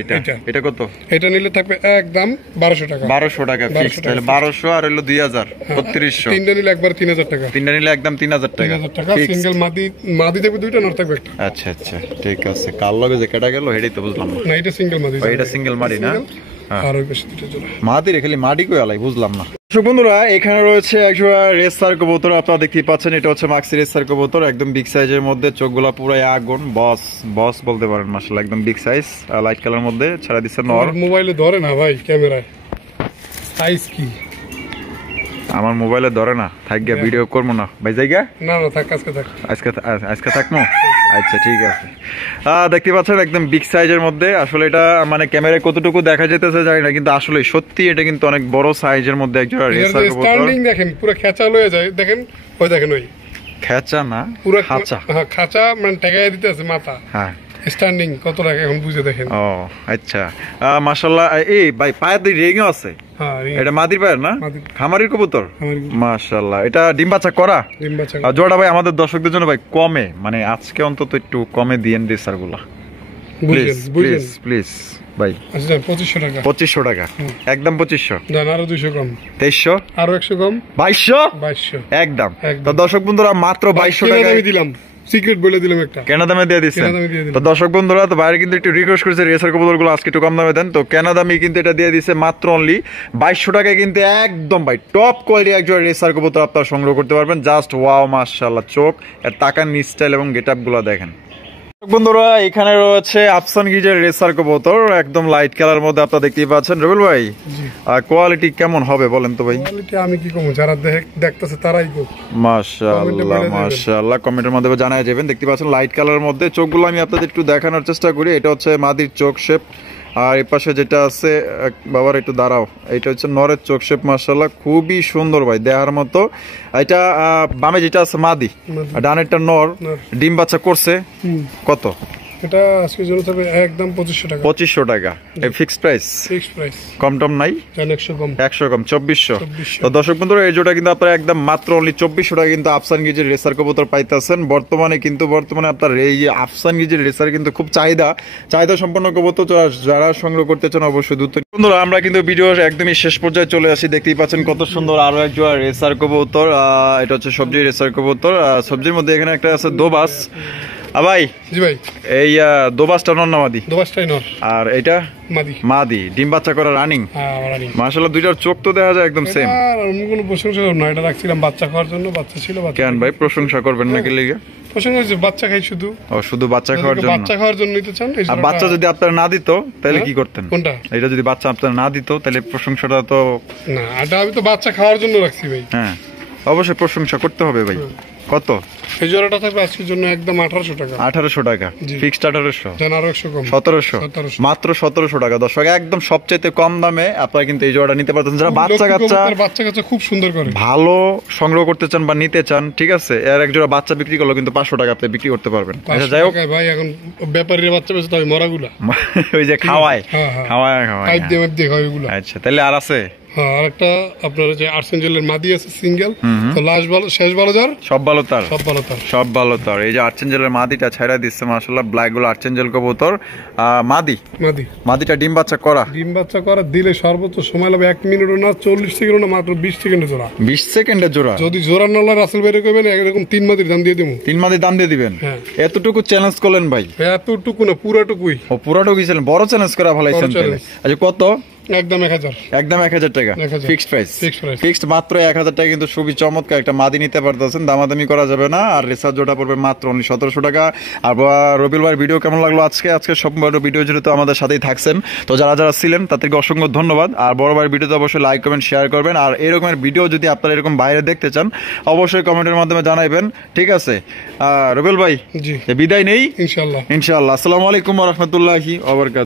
এটা কত? এটা নিলে থাকবে একদম 1200 টাকা। 1200 টাকা ফিক্স। তাহলে 1200 আর হলো 2000, 3200। তিনটা নিলে একবার 3000 টাকা। তিনটা নিলে একদম 3000 টাকা। 3000 টাকা সিঙ্গেল মাদি। মাদি থাকবে দুইটা, নর থাকবে একটা। আচ্ছা আচ্ছা, ঠিক আছে। কাল লগে যে কেটা গেল এটাই তো বুঝলাম না। না, এটা সিঙ্গেল মাদি। এটা সিঙ্গেল মাদি না? আর ওই পাশে দুটো জোড়া মাদি রে, খালি মাটি কই আলাই বুঝলাম না। দর্শক বন্ধুরা এখানে রয়েছে একজোড়া রেসার কবুতর, আপনারা দেখতেই পাচ্ছেন। এটা হচ্ছে মাক্সি রেসার কবুতর, একদম বিগ সাইজের মধ্যে, চোখগুলা পুরাই আগুন, বস বস বলতে পারেন মাশাআল্লাহ, একদম বিগ সাইজ, লাইট কালার মধ্যে ছাড়া দিচ্ছে নর। মোবাইলে ধরে না ভাই, ক্যামেরায় সাইজ কি আমার মোবাইলে ধরে না, থাক গিয়া ভিডিও করবো না ভাই, জায়গা না না থাক, আজকে থাক, আজকে থাকবো। আচ্ছা ঠিক আছে, দেখতে পাচ্ছেন একদম বিগ সাইজের মধ্যে। আসলে এটা মানে ক্যামেরায় কতটুকু দেখা যেতেছে জানি না, কিন্তু আসলে সত্যি এটা কিন্তু অনেক বড় সাইজের মধ্যে একজোড়া রেসার কবুতর। স্ট্যান্ডিং দেখেন পুরো খেঁচা লয়ে যায়, দেখেন ওই দেখেন ওই খেঁচা না পুরো খাঁচা, হ্যাঁ খাঁচা, মানে টেকায় দিতে আছে মাথা, হ্যাঁ স্ট্যান্ডিং কত টাকা এখন বুঝে দেখেন। ও আচ্ছা, মাশাআল্লাহ। এই ভাই পায়ের দুই রেগও আছে, হ্যাঁ এটা মাদির পায়ের না, মাদির। খামারির কবুতর, খামারির কবুতর। মাশাআল্লাহ। এটা ডিম বাচ্চা করা ডিম বাচ্চা জোড়া ভাই আমাদের দর্শকদের জন্য ভাই কমে, মানে আজকে অন্তত একটু কমে দিয়েন রেসার গুলা, প্লিজ বুঝলেন প্লিজ প্লিজ ভাই। আচ্ছা 2500 টাকা, 2500 টাকা, একদম 2500, দেন আরো 200 কম, 2300, আরো 100 কম, 2200, 2200 একদম। একদম। তো দর্শক বন্ধুরা মাত্র 2200 কেনা টাকায় দামে দিলাম, সিক্রেট বলে দিলাম একটা, কেনা দামে দিয়ে দিচ্ছেন। কেনা দামে দিয়ে দিলাম। তো দর্শক বন্ধুরা তো বাইরে কিন্তু একটু রিকোয়েস্ট করেছে রেসার কবুতর গুলো আজকে একটু কম দামে দেন, তো কেনা দামে কিন্তু এটা দিয়ে দিচ্ছে মাত্র অনলি 2200 টাকায়, কিন্তু একদম ভাই টপ কোয়ালিটি একজন রেসার কবুতর আপনারা সংগ্রহ করতে পারবেন। জাস্ট ওয়াও মাশাআল্লাহ, চোখ আর টাকার স্টাইল এবং গেটআপ গুলো দেখেন। বন্ধুরা এখানে রয়েছে আফসান গিজের রেসার কবুতর, একদম লাইট কালার মধ্যে আপনারা দেখতেই পাচ্ছেন। রবিল ভাই কোয়ালিটি কেমন হবে বলেন তো ভাই? কোয়ালিটি আমি কি কমু, যারা দেখতেছে তারাই কো। মাশাআল্লাহ মাশাআল্লাহ, কমেন্টের মাধ্যমে জানাই যাবেন। দেখতে পাচ্ছেন লাইট কালারের মধ্যে, চোখগুলো আমি আপনাদের একটু দেখানোর চেষ্টা করি। এটা হচ্ছে মাদির চোখ শেপ, আর এই পাশে যেটা আছে বাবার একটু দাঁড়াও, এটা হচ্ছে নরের চোখ শেপ, মাশাআল্লাহ খুবই সুন্দর ভাই দেখার মতো। এটা বামে যেটা আছে মাদি, আর ডানেরটা নর, ডিম বাচ্চা করছে। কত এটা আজকের জন্য থাকবে একদম 2500 টাকা, 2500 টাকা, এই ফিক্সড প্রাইস, ফিক্সড প্রাইস, কম টম নাই, জান 100 কম, 100 কম 2400। তো দর্শক বন্ধুরা এই জোড়া কিন্তু আপনারা একদম মাত্র অনলি 2400 টাকা কিন্তু আফসান গিজের রেসার কবুতর পাইতেছেন বর্তমানে। কিন্তু বর্তমানে আপনার এই আফসান গিজের রেসার কিন্তু খুব চাহিদা সম্পন্ন কবুতর, যারা সংগ্রহ করতে চান অবশ্যই দ্রুত। বন্ধুরা আমরা কিন্তু ভিডিওর একদমই শেষ পর্যায়ে চলে আসি, দেখতেই পাচ্ছেন কত সুন্দর আরো এক জোড়া রেসার কবুতর। এটা হচ্ছে সবজি রেসার কবুতর, সবজির মধ্যে এখানে একটা আছে দোবাস। ভাই জি ভাই, এই দোবাসটা নর না মাদি? দোবাসটাই নর, আর এটা মাদি, মাদি, ডিম বাচ্চা করা রানিং। হ্যাঁ রানিং। মাশাআল্লাহ দুইটার চোখ তো দেখা যায় একদম সেম। আর অন্য কোনো প্রশংসা করব না, এটা রাখছিলাম বাচ্চা খাওয়ার জন্য, বাচ্চা ছিল, বাচ্চা। কেন ভাই প্রশংসা করবেন নাকি লিগে? প্রশংসা হচ্ছে বাচ্চা খাই শুধু, ও শুধু বাচ্চা খাওয়ার জন্য? বাচ্চা খাওয়ার জন্য নিতে চান। আর বাচ্চা যদি আপনারা না দিত তাহলে কি করতেন? কোনটা? এটা যদি বাচ্চা আপনারা না দিত তাহলে প্রশংসাটা তো না, এটা আমি তো বাচ্চা খাওয়ার জন্য রাখছি ভাই। হ্যাঁ অবশ্যই প্রশংসা করতে হবে ভাই। কত এই জোড়াটা থাকবে আজকের জন্য একদম 1800 টাকা, 1800 টাকা, ফিক্সড 1800, জান আরো 100 কম, 1700, 1700, মাত্র 1700 টাকা। দর্শক একদম সবচেয়ে কম দামে আপনারা কিন্তু এই জোড়াটা নিতে পারতেন। যারা বাচ্চা কাচ্চা খুব সুন্দর করে ভালো সংগ্রহ করতে চান বা নিতে চান, ঠিক আছে, এর এক জোড়া বাচ্চা বিক্রি করলো কিন্তু 500 টাকা আপনি বিক্রি করতে পারবেন। আচ্ছা যাই হোক ভাই, এখন ব্যাপারীরা বাচ্চা বেচে তাই মরাগুলা ওই যে খাওয়ায় পাইপ দিয়ে খাওয়ায় ওগুলা। আচ্ছা তাহলে আর আছে? হ্যাঁ আরেকটা আপনার যে আর্সেঞ্জেলের মাদি আছে সিঙ্গেল, তো লাস্ট ভালো শেষ ভালো যার সব ভালো তার, সব ভালো তার, সব ভালো তার। এই যে আর্সেঞ্জেলের মাদিটা ছাইরা দিচ্ছে মাশাআল্লাহ, ব্ল্যাক গুলো আর্সেঞ্জেল কবুতর, মাদিটা ডিম বাচ্চা করা দিলে সর্বোচ্চ সময় লাগবে 1 মিনিটও না, 40 সেকেন্ড না, মাত্র 20 সেকেন্ডে জোড়া, 20 সেকেন্ডে জোড়া। যদি জোড়া নলা রাসেল বের করবেন এরকম 3 মাদির দাম দিয়ে দেবো, 3 মাদির দাম দিয়ে দিবেন। হ্যাঁ এতটুকু চ্যালেঞ্জ করলেন ভাই? এতটুকু না, পুরাটুকুই। ও পুরাটুকুই ছিলেন, বড় চ্যালেঞ্জ করা ভালাইছেন। আচ্ছা কত? একদম 1000, একদম 1000 টাকা, ফিক্সড প্রাইস, ফিক্সড মাত্র 1000 টাকা। কিন্তু খুবই চমৎকার একটা মাদি নিতে পারতেছেন, দামাদামি করা যাবে না। আর রেসার জোড়া পড়বে মাত্র 1700 টাকা। আর রবিল ভাই ভিডিও কেমন লাগলো আজকে সম্পূর্ণ ভিডিও জুড়ে তো আমাদের সাথেই থাকছেন, তো যারা ছিলেন তাদেরকে অসংখ্য ধন্যবাদ। আর বড় ভাই ভিডিওতে অবশ্যই লাইক কমেন্ট শেয়ার করবেন। আর এরকমের ভিডিও যদি আপনারা এরকম বাইরে দেখতে চান অবশ্যই কমেন্টের মাধ্যমে জানাবেন, ঠিক আছে? রবিল ভাই বিদায় নেই, ইনশাআল্লাহ। আসসালামু আলাইকুম ওয়া রাহমাতুল্লাহি ওয়া বারাকাতুহু।